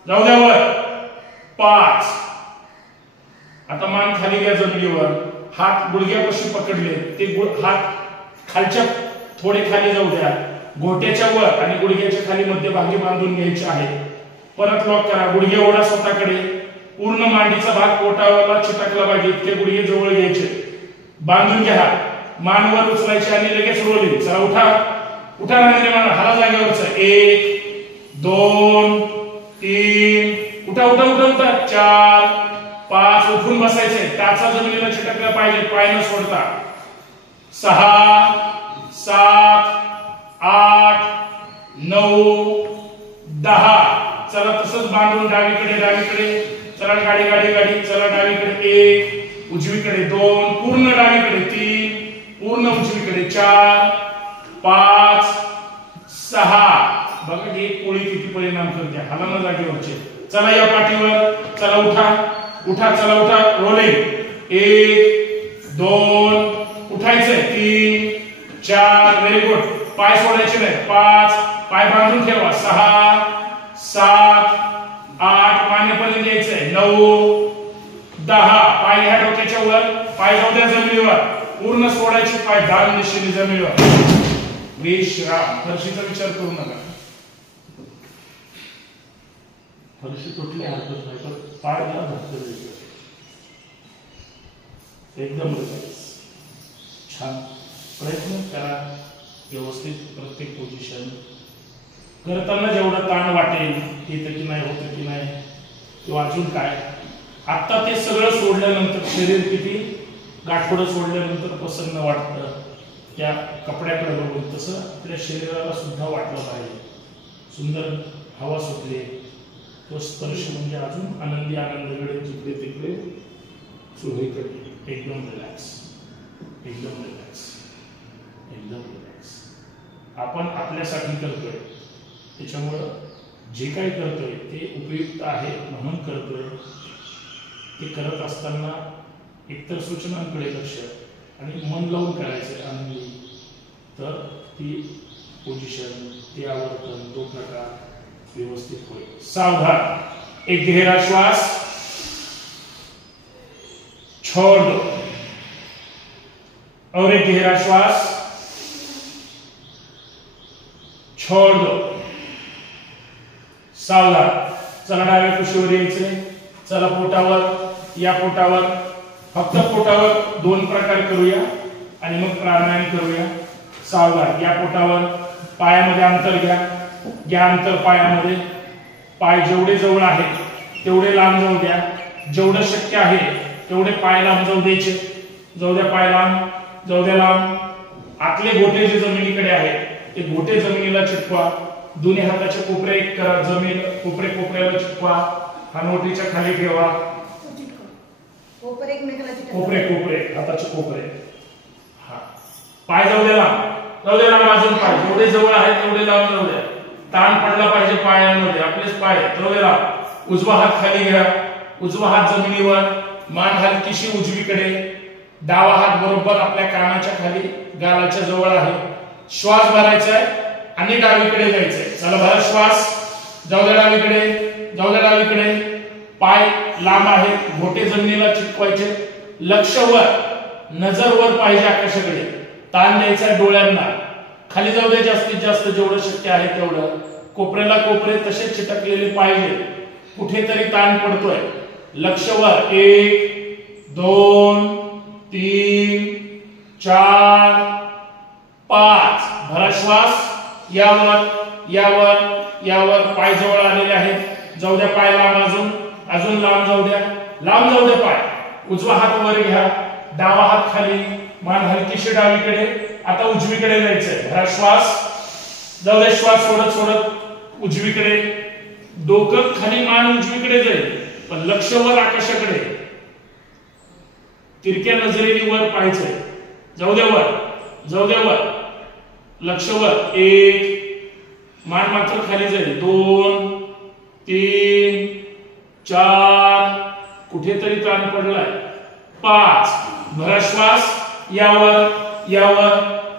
जाऊ द्या वर. 5, आता मान खाली घ्या जमिनीवर. हात गुडघ्यापाशी पकडले, ते हात खालच्या थोडे खाली जाऊ द्या. घोट्याच्या वर आणि गुडघ्याच्या खाली मध्यभागी बांधून घ्यायचे आहे. परत लॉक करा. गुडघे ओढा स्वतःकडे. पूर्ण मांडीचा भाग पोटाला चिटकला पाहिजे इतके गुडघे जवळ घ्यायचे. बांधून घ्या. मान वर उचलायचे आणि लगेच रोलिंग. चला उठा. उठा रांगणे मान. हाला जागेवरच. 1, 2, 3, उठा उठा उठा उठा. 4, 5, उठून बसायचे. टाचा जमिनीला चिटकला पाहिजे, पाय न सोडता. 6, 7, 8, 9, 10. चला तसंच बांधून डावीकडे डावीकडे. चला गाडी गाडी गाडी. चला डावीकडे. 1, उजवीकडे. 2, पूर्ण डावीकडे. 3, पूर्ण उजवीकडे. 4, 5, 6. बघा ही पोळी किती परिणाम करते. हालना जागेवरचे. चला या पाठीवर. चला उठा उठा. चला उठा. रोलिंग. 1, 2, उठायचंय. 3, 4, very good. पाय सोडायचे नाही. 5, पाय बांधून ठेवा 6 7 8 मानेपर्यंत द्यायचंय 9 10 पाय ह्या डोक्याच्या वर पाय जाऊ द्या जमिनीवर पूर्ण सोडायचे पाय डान दिशेने जमिनीवर विश्राम फरशीचा विचार करू नका फरशी तुटली हरकत नाही पण पाय जरा धक्का द्यायचे एकदम छान प्रयत्न करा व्यवस्थित प्रत्येक पोझिशन करताना जेवढा ताण वाटेल येतं की नाही होतं की नाही किंवा अजून काय आता ते सगळं सोडल्यानंतर शरीर किती गाठोडं सोडल्यानंतर प्रसन्न वाटतं त्या कपड्याकडे बघून तसं आपल्या शरीराला सुद्धा वाटलं पाहिजे सुंदर हवा सुटली तो स्पर्श म्हणजे अजून आनंदी आनंदाकडे जिकडे तिकडे चोहीकडे एकदम रिलॅक्स एकदम रिलॅक्स एकदम रिलॅक्स आपण आपल्यासाठी करतोय त्याच्यामुळं जे काही करतोय ते उपयुक्त आहे म्हणून करतोय ते करत असताना एकतर सूचनांकडे लक्ष आणि मन लावून करायचं आनंदी तर ती पोझिशन ते आवर्तन तो प्रकार व्यवस्थित होईल सावधान एक गहरा श्वास छोड़ दो और एक गहरा श्वास छोड़ दो सावधान चला डाव्या कुशीवर यायचे चला पोटावर या पोटावर फक्त पोटावर 2 प्रकार करूया आणि मग प्राणायाम करूया सावधान या पोटावर पायामध्ये अंतर घ्या अंतर पायामध्ये पाय जेवढे जवळ आहेत तेवढे लांब जाऊ द्या जेवढं शक्य आहे तेवढे पाय लांब जाऊ द्यायचे जाऊ द्या पाय लांब जाऊ द्या लांब आतले गोटे जे जमिनीकडे आहेत ते गोटे जमिनीला चिटकवा दोन्ही हाताचे कोपरे एक करा जमीन कोपऱ्याला चिटकवा हानवटीच्या खाली ठेवा कोपरे हाताचे कोपरे हा पाय जाऊ द्या लांब अजून पाय जेवढे जवळ आहेत तेवढे लांब जाऊ द्या ताण पडला पाहिजे पायांमध्ये आपलेच पाय जाऊ द्या लांब उजवा हात खाली घ्या उजवा हात जमिनीवर मान हलकीशी उजवीकडे डावा हात बरोबर आपल्या कानाच्या खाली गालाच्या जवळ आहे श्वास भरायचा आहे आणि डावीकडे जायचंय चला भरा श्वास जाऊ द्या डावीकडे पाय लांब आहेत घोटे जमिनीला चिटकवायचे लक्ष वर नजर वर पाहिजे आकाशाकडे ताण द्यायचा डोळ्यांना खाली जाऊ द्या जास्तीत जास्त जेवढं शक्य आहे तेवढं कोपऱ्याला कोपरे तसेच चिटकलेले पाहिजे कुठेतरी ताण पडतोय लक्ष वर 1 2 3 4 5 भरा श्वास यावर पाय जवळ आलेले आहेत जाऊ द्या पाय लांब अजून लांब जाऊ द्या पाय उजवा हात वर घ्या डावा हात खाली मान हलकीशी डावीकडे आता उजवीकडे जायचंय भरा श्वास जाऊ द्या श्वास सोडत उजवीकडे डोकं खाली मान उजवीकडे जाईल पण लक्ष वर आकाशाकडे तिरक्या नजरेने वर पाहायचंय जाऊ द्या वर लक्ष वर 1 मान मात्र खाली जाईल 2 3 4 कुठेतरी ताण पडलाय 5 भरा श्वास यावर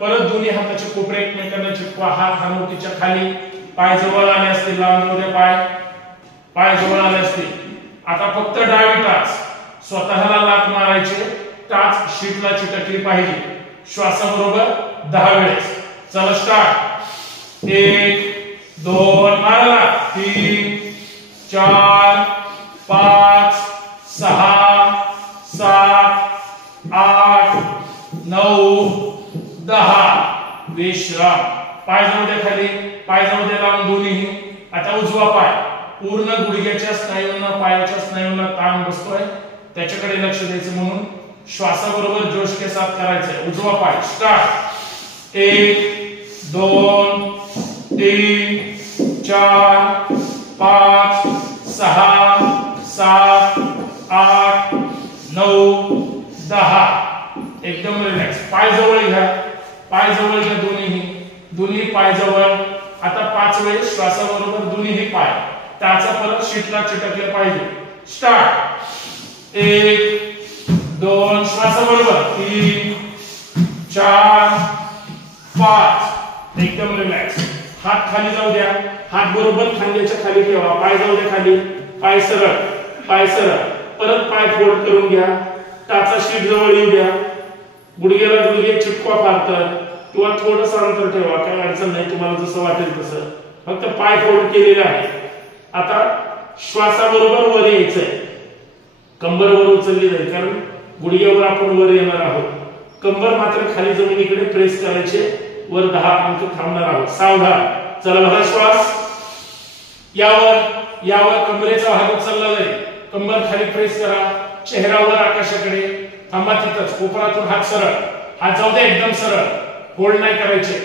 परत दोन्ही हाताचे कोपरे एकमेकांना चिटकवा हात हानवटीच्या खाली पाय जवळ आले असतील लांब पाय जवळ आले असतील आता फक्त डावी टाच स्वतःला लात मारायचे टाच शीटला चिटकली पाहिजे श्वासाबरोबर 10 वेळेस चला स्टार्ट 1 2 मारा 3 4 5 6 7 8 9 10 विश्राम पाय जाऊ द्या खाली पाय जाऊ द्या लांब दोन्ही आता उजवा पाय पूर्ण गुडघ्याच्या स्नायूंना पायाच्या स्नायूंना ताण बसतोय त्याच्याकडे लक्ष द्यायचं म्हणून श्वासाबरोबर जोश के साथ करायचंय उजवा पाय स्टार्ट 1 2 3 4 5 6 7 8 9 10 एकदम रिलॅक्स पाय जवळ घ्या दोन्ही पाय जवळ आता 5 वेळेस श्वासाबरोबर दोन्ही पाय त्याचा परत शीटला चिटकले पाहिजे स्टार्ट 1 2 श्वासाबरोबर 3 4 5 एकदम रिलॅक्स हात खाली जाऊ द्या, हात बरोबर खांद्याच्या खाली ठेवा, पाय जाऊ द्या खाली, पाय सरळ, पाय सरळ, परत पाय फोल्ड करून घ्या, टाचा शीट जवळ येऊ द्या, गुडघ्याला गुडघे चिटकवा फारतर किंवा थोडंसं अंतर ठेवा, काही अडचण नाही, तुम्हाला जसं वाटेल तसं, फक्त पाय फोल्ड केलेले आहे. आता श्वासाबरोबर वर यायचंय, कंबर वर उचलली जाईल कारण गुडघ्यावर आपण वर येणार आहोत. कंबर मात्र खाली जमिनीकडे प्रेस करायचे, वर 10 अंक थांबणार आहोत. सावधान, चला भरा श्वास, यावर यावर कमरेचा भाग उचलला जाईल, कंबर खाली प्रेस करा, चेहऱ्यावर आकाशाकडे, थांबा तिथंच, कोपरातून हात सरळ, हात जाऊ द्या एकदम सरळ, होल्ड नाही करायचे,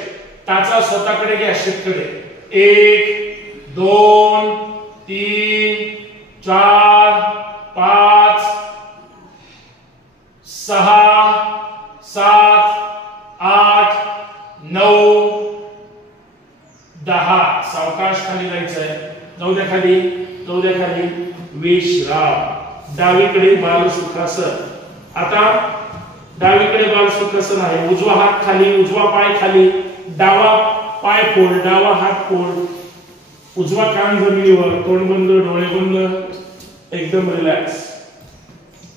टाचा स्वतःकडे घ्या, शीटकडे. 1 2 3 4 5 6 7 8 9 10. सावकाश खाली जायचंय, जाऊ द्या खाली, जाऊ द्या खाली, विश्राम. डावीकडे बाल सुखासन. आता डावीकडे बाल सुखासन आहे, उजवा हात खाली, उजवा पाय खाली, डावा पाय फोल्ड, डावा हात फोल्ड, उजवा कान जमिनीवर, तोंड बंद, डोळे बंद, एकदम रिलॅक्स,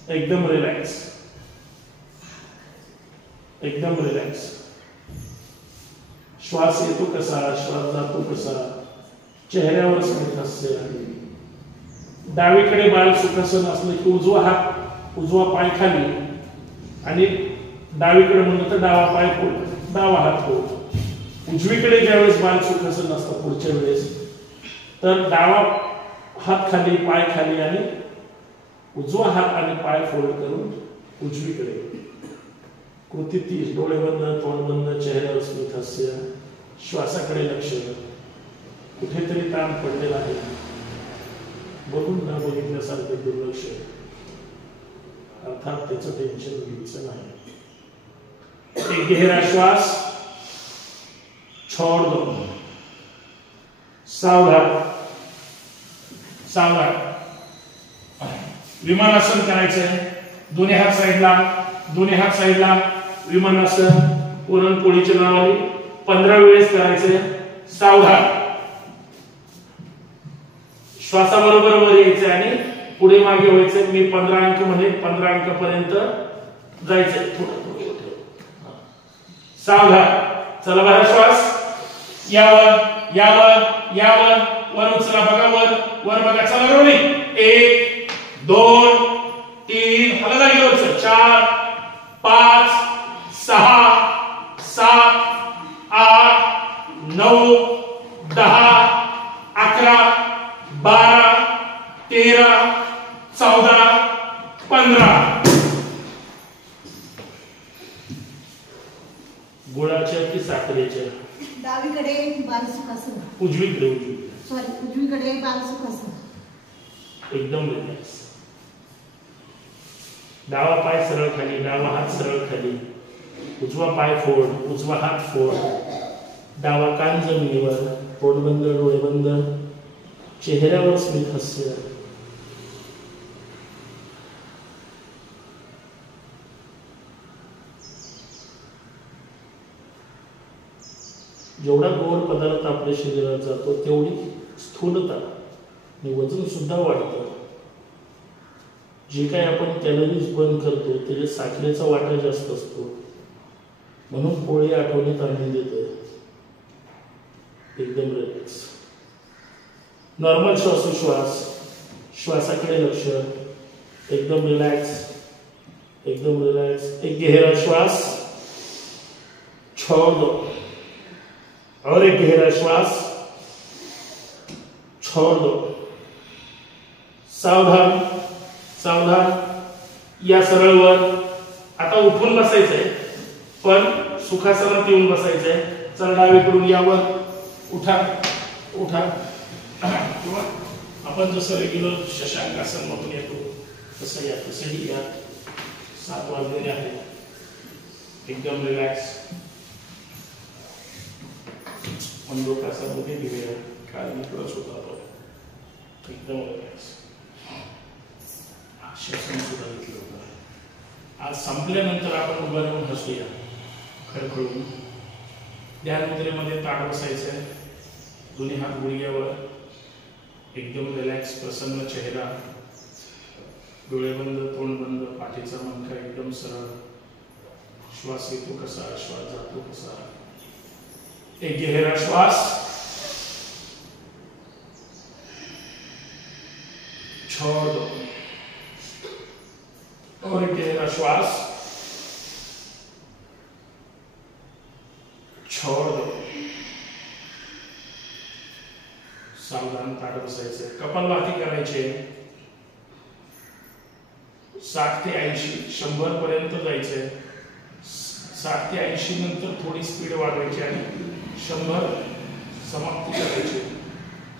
एकदम रिलॅक्स, एकदम रिलॅक्स. श्वास येतो कसा, श्वास जातो कसा, चेहऱ्यावर स्मित हास्य. डावीकडे बाल सुखासन असलं की उजवा हात, उजवा पाय खाली आणि डावीकडे म्हणलं तर डावा पाय फोल्ड, डावा हात फोल्ड. उजवीकडे ज्यावेळेस बाल सुखासन असतं पुढच्या वेळेस तर डावा हात खाली, पाय खाली आणि उजवा हात आणि पाय फोल्ड करून उजवीकडे. कृती 30. डोळे बंद, तोंड बंद, चेहऱ्यावर स्मित हास्य, श्वासाकडे लक्ष. कुठेतरी ताण पडलेला आहे, बघून न बघितल्यासारखं दुर्लक्ष, अर्थात त्याचं टेन्शन घ्यायचं नाही. एक गहरा श्वास, छोड़ दो, सावधान, सावधान. विमानासन करायचंय, दोन्ही हात साईडला, दोन्ही हात साईडला, विमानासन पुरणपोळीच्या नावाने 15 वेळेस करायचंय. सावधान, श्वासाबरोबर वर यायचं आणि पुढे मागे व्हायचं. मी 15 अंक म्हणेन, 15 अंकापर्यंत जायचंय, थोडं सावधान. चला बघा श्वास, यावर यावर यावर, वर उचला बघा, वर वर बघा, चला रोलिंग. 1 2 3, हलला गेलो, 4 5 6 7 8 9 10 11 12 13 14 15. गुळाच्या की साखरेच्या? डावीकडे बाल सुखासन, उजवीकडे, उजवीकडे, सॉरी उजवीकडे बाल सुखासन. एकदम रिलॅक्स. डावा पाय सरळ खाली, डावा हात सरळ खाली, उजवा पाय फोल्ड, उजवा हात फोल्ड, डावा कान जमिनीवर, तोंड बंद, डोळे बंद, चेहऱ्यावर स्मित हास्य. जेवढा गोड पदार्थ आपल्या शरीरात जातो तेवढी स्थूलता आणि वजन सुद्धा वाढतं. जे काही आपण कॅलरीज बर्न करतो त्याच्या साखरेचा वाटा जास्त असतो, म्हणून पोळी आठवणीत आणून देते. एकदम रिलॅक्स. नॉर्मल श्वासोश्वास, श्वासाकडे लक्ष, एकदम रिलॅक्स, एकदम रिलॅक्स. एक गहरा श्वास, छोड़ दो, और एक गहरा श्वास, छोड़ दो. सावधान, सावधान. या सरळवर. आता उठून बसायचंय, पण सुखासनात येऊन बसायचंय. चल डावीकडून यावर, उठा उठा, किंवा आपण जसं रेग्युलर शशांकासन मधून येतो तसं या, तसंही या. 7 वाजलेले आहे. एकदम रिलॅक्स. मंडोकासनामध्ये घेऊया, कारण इकडंच होता तो. एकदम रिलॅक्स. श्वसन सुद्धा घेतलं होतं. आज संपल्यानंतर आपण उभं राहून हसूया खडखडून. ध्यान मुद्रेमध्ये ताट बसायचंय, दोन्ही हात गुडघ्यावर, एकदम रिलॅक्स प्रसन्न चेहरा, डोळे बंद, तोंड बंद, पाठीचा मणका एकदम सरळ. श्वास येतो कसा, श्वास जातो कसा. एक गहरा श्वास, छोड़ दो, और एक गहरा श्वास, छोड़ दो. सावधान ताट बसायचे, कपालभाती करायचे. 60 ते 80, 100 पर्यंत जायचंय. 60 ते 80 नंतर थोडी स्पीड वाढवायची आणि 100 समाप्ती करायची.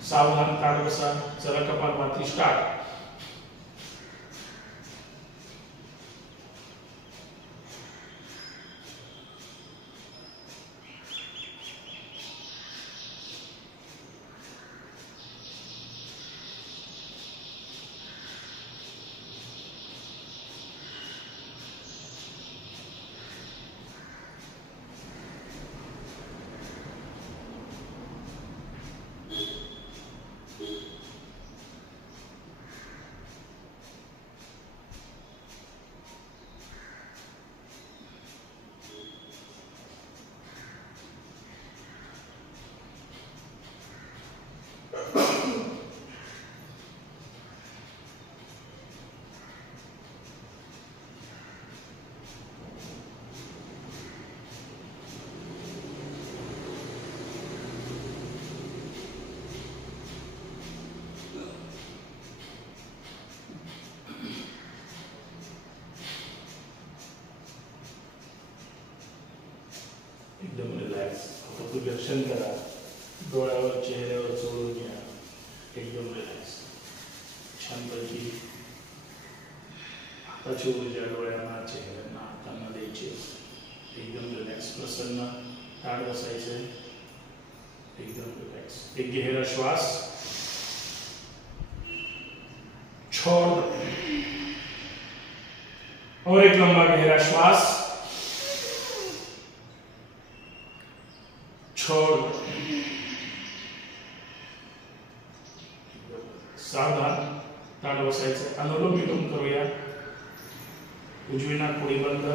सावधान ताट बसा. चला कपालभाती स्टार्ट. एकदम रिलॅक्स. दर्शन करा, डोळ्यावर चेहऱ्यावर चोळून घ्या. एकदम रिलॅक्स. छानपैकी हाताची ऊर्जा डोळ्यांना, चेहऱ्यांना, हातांना द्यायची. एकदम रिलॅक्स प्रसन्न ताट बसायचे. एकदम रिलॅक्स. एक गहरा श्वास, छोड़, और एक लंबा गहरा श्वास, छोड़. सावधान ताट बसायचं. अनुलोम विलोम करूया. उजवी नाक पुढे बंद,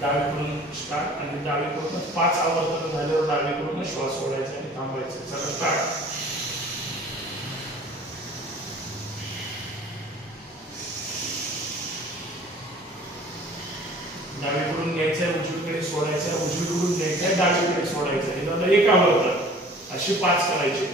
डावीकडून स्टार्ट आणि डावीकडून 5 आवर्तन झाल्यावर डावीकडून श्वास सोडायचा आणि थांबायचं. चला स्टार्ट. डावीकडून घ्यायचंय, उजवीकडे सोडायचंय, उजवीकडून घ्यायचंय, डावीकडे सोडायचंय. हे एक आवर्तन, अशी 5 करायची.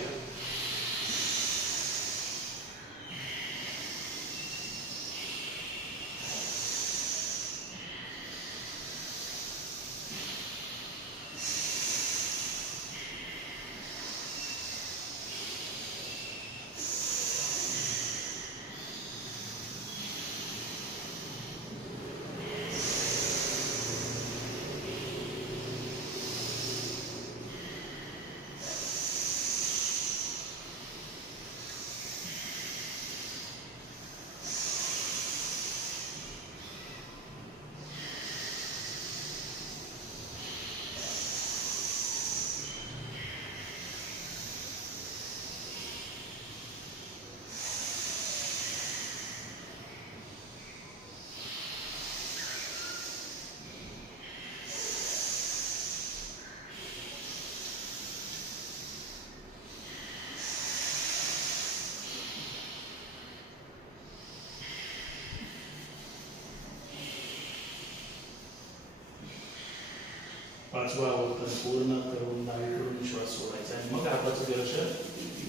पाचवा आवर्तन पूर्ण करून डावीकडून श्वास सोडायचा आणि मग हाताचं दर्शन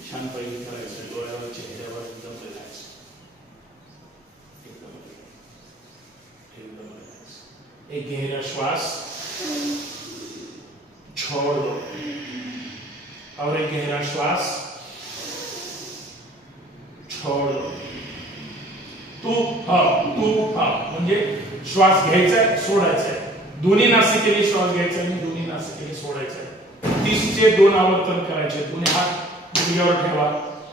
छान पैकी करायचं. डोळ्यावर, चेहऱ्यावर एकदम रिलॅक्स. एकदम रिलॅक्स. एक गहरा श्वास, छोड़ दो, और एक गहरा श्वास, छोड़ दो. तू हा म्हणजे श्वास घ्यायचा, सोडायचा. दोन्ही नासिकेने श्वास घ्यायचा आणि दोन्ही नासिकेने सोडायचा. 30 चे 2 आवर्तन करायचे. दोन्ही हात गुडघ्यावर ठेवा.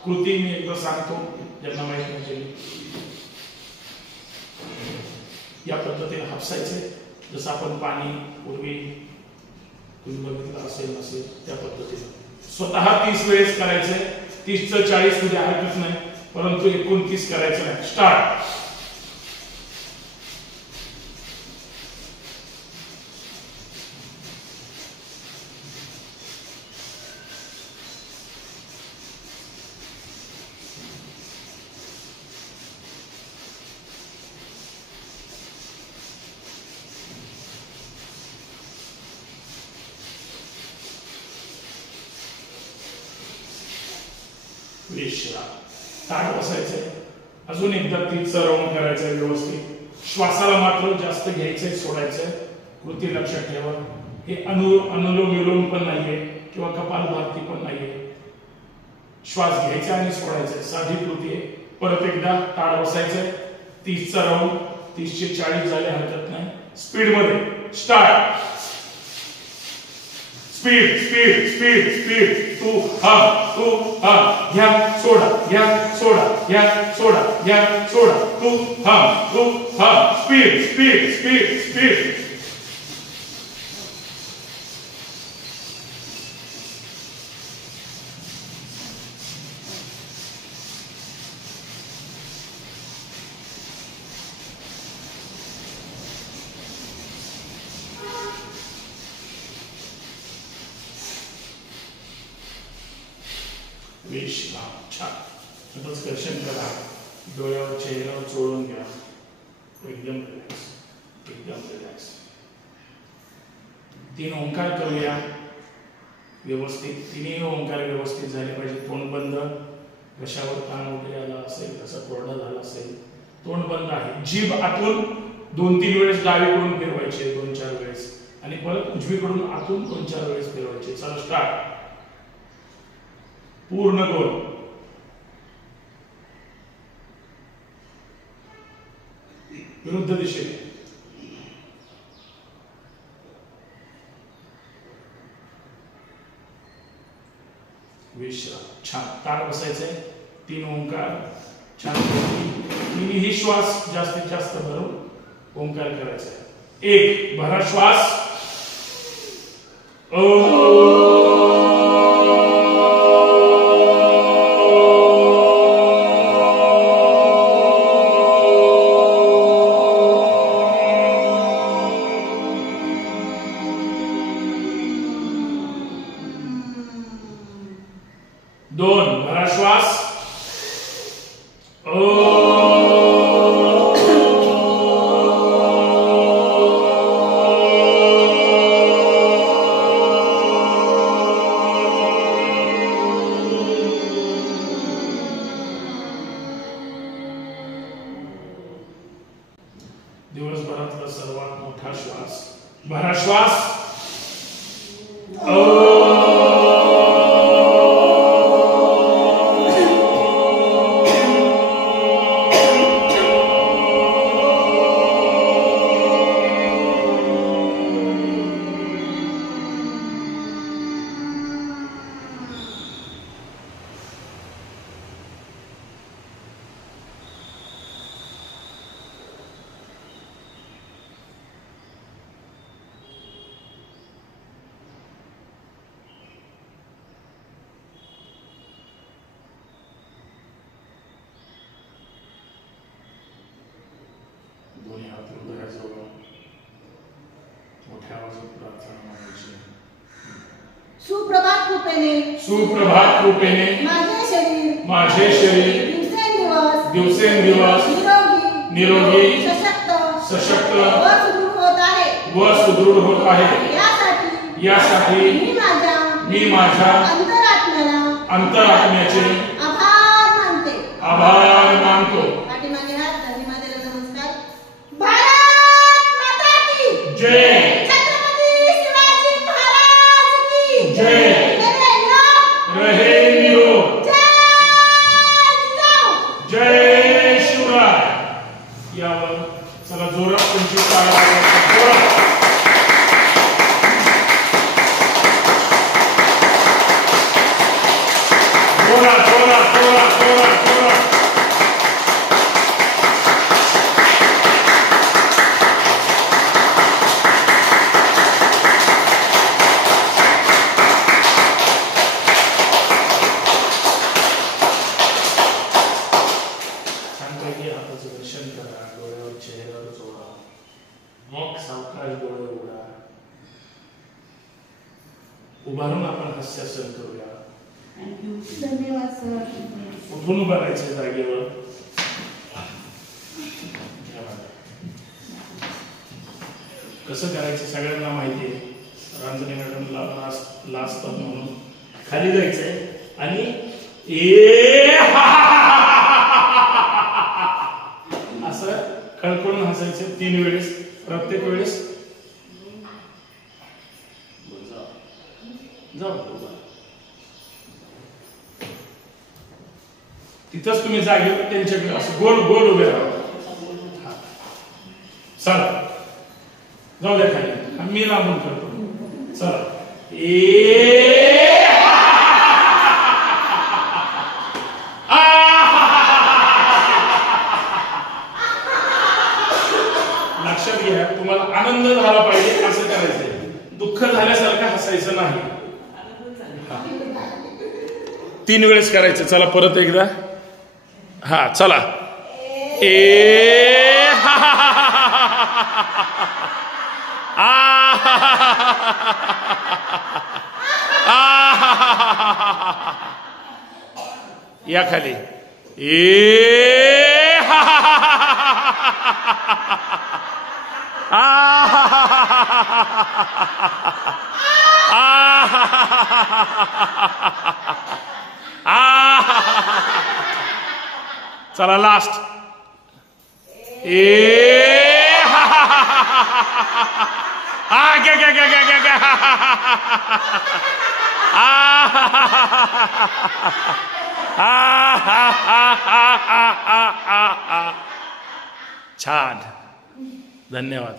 कृती मी एकदा सांगतो ज्यांना माहिती नसेल. या पद्धतीने हापसायचे. जसं आपण पाणी पूर्वी तुम्ही बघितलं असेल नसेल त्या पद्धतीने स्वतः 30 वेळेस करायचंय. 30चं 40 मध्ये हरकत नाही, परंतु 29 करायचं नाही. स्टार्ट. विश्राम. ताट बसायचंय. अजून एकदा 30चा राऊंड करायचंय व्यवस्थित. श्वासाला मात्र जास्त घ्यायचंय, सोडायचंय. कृती लक्षात ठेवा. हे अनुलोम विलोम पण नाहीये किंवा कपालभाती पण नाहीये. श्वास घ्यायचा आणि सोडायचा, साधी कृती आहे. परत एकदा ताट बसायचंय. 30चा राऊंड. 30चे 40 झाले हरकत नाही. स्पीड मध्ये. Start. Speed speed speed speed. तू हा घ्या सोडा, घ्या सोडा, घ्या सोडा, घ्या सोडा. तू हा स्पीड स्पीड स्पीड स्पीड. विश्राम. छान. स्पर्शन करा. डोळ्यावर चेहऱ्यावर चोळून घ्या. एकदम रिलॅक्स, एकदम रिलॅक्स. 3 ओंकार करूया व्यवस्थित. 3ही ओंकार व्यवस्थित झाले पाहिजे. तोंड बंद. घशावर ताण वगैरे आला असेल, घसा कोरडा झाला असेल, तोंड बंद आहे. जीभ आतून 2-3 वेळेस डावीकडून फिरवायचे, 2-4 वेळेस, आणि परत उजवीकडून आतून 2-4 वेळेस फिरवायचे. चला स्टार्ट. पूर्ण गोल. विरुद्ध दिशेने. विश्राम. छान. ताट बसायचंय. 3 ओंकार. छान. 3ही श्वास जास्तीत जास्त भरून ओंकार करायचा. 1 भरा श्वास. दिवसभरातला सर्वात मोठा श्वास. भरा श्वास. सुप्रभात कृपेने, सुप्रभात कृपेने माझे शरीर दिवसेंदिवस निरोगी सशक्त व सुदृढ होत आहे. यासाठी मी माझ्या अंतरात्म्याचे आभार मानतो. पाठीमागे हात, धन्यवाद, नमस्कार. भारत माता की जय. जय. रहे निरोग. जय शिवराय. यावर चला जोरात तुमची टाळ्या वाजवा. जोरात जोरात जोरात जोरात जोरात. उभारून आपण हास्यासन करूया. धन्यवाद सर. उठून उभं राहायचं जागेवर. कसं करायचं सगळ्यांना माहिती आहे. रांजणे मॅडमला लाजतात म्हणून खाली जायचंय आणि असं खळखळून हसायचं 3 वेळेस. प्रत्येक वेळेस जाऊ तिथंच तुम्ही जागेवर त्यांच्याकडे असं गोल गोल उभे राहा. चला जाऊ द्या खाली. मी लांबून करतो. चला लक्षात घ्या तुम्हाला आनंद झाला पाहिजे असं करायचंय. दुःख झाल्यासारखं हसायचं नाही. 3 वेळेस करायचं. चला परत एकदा. हा चला. या खाली. चला लास्ट. छान. धन्यवाद.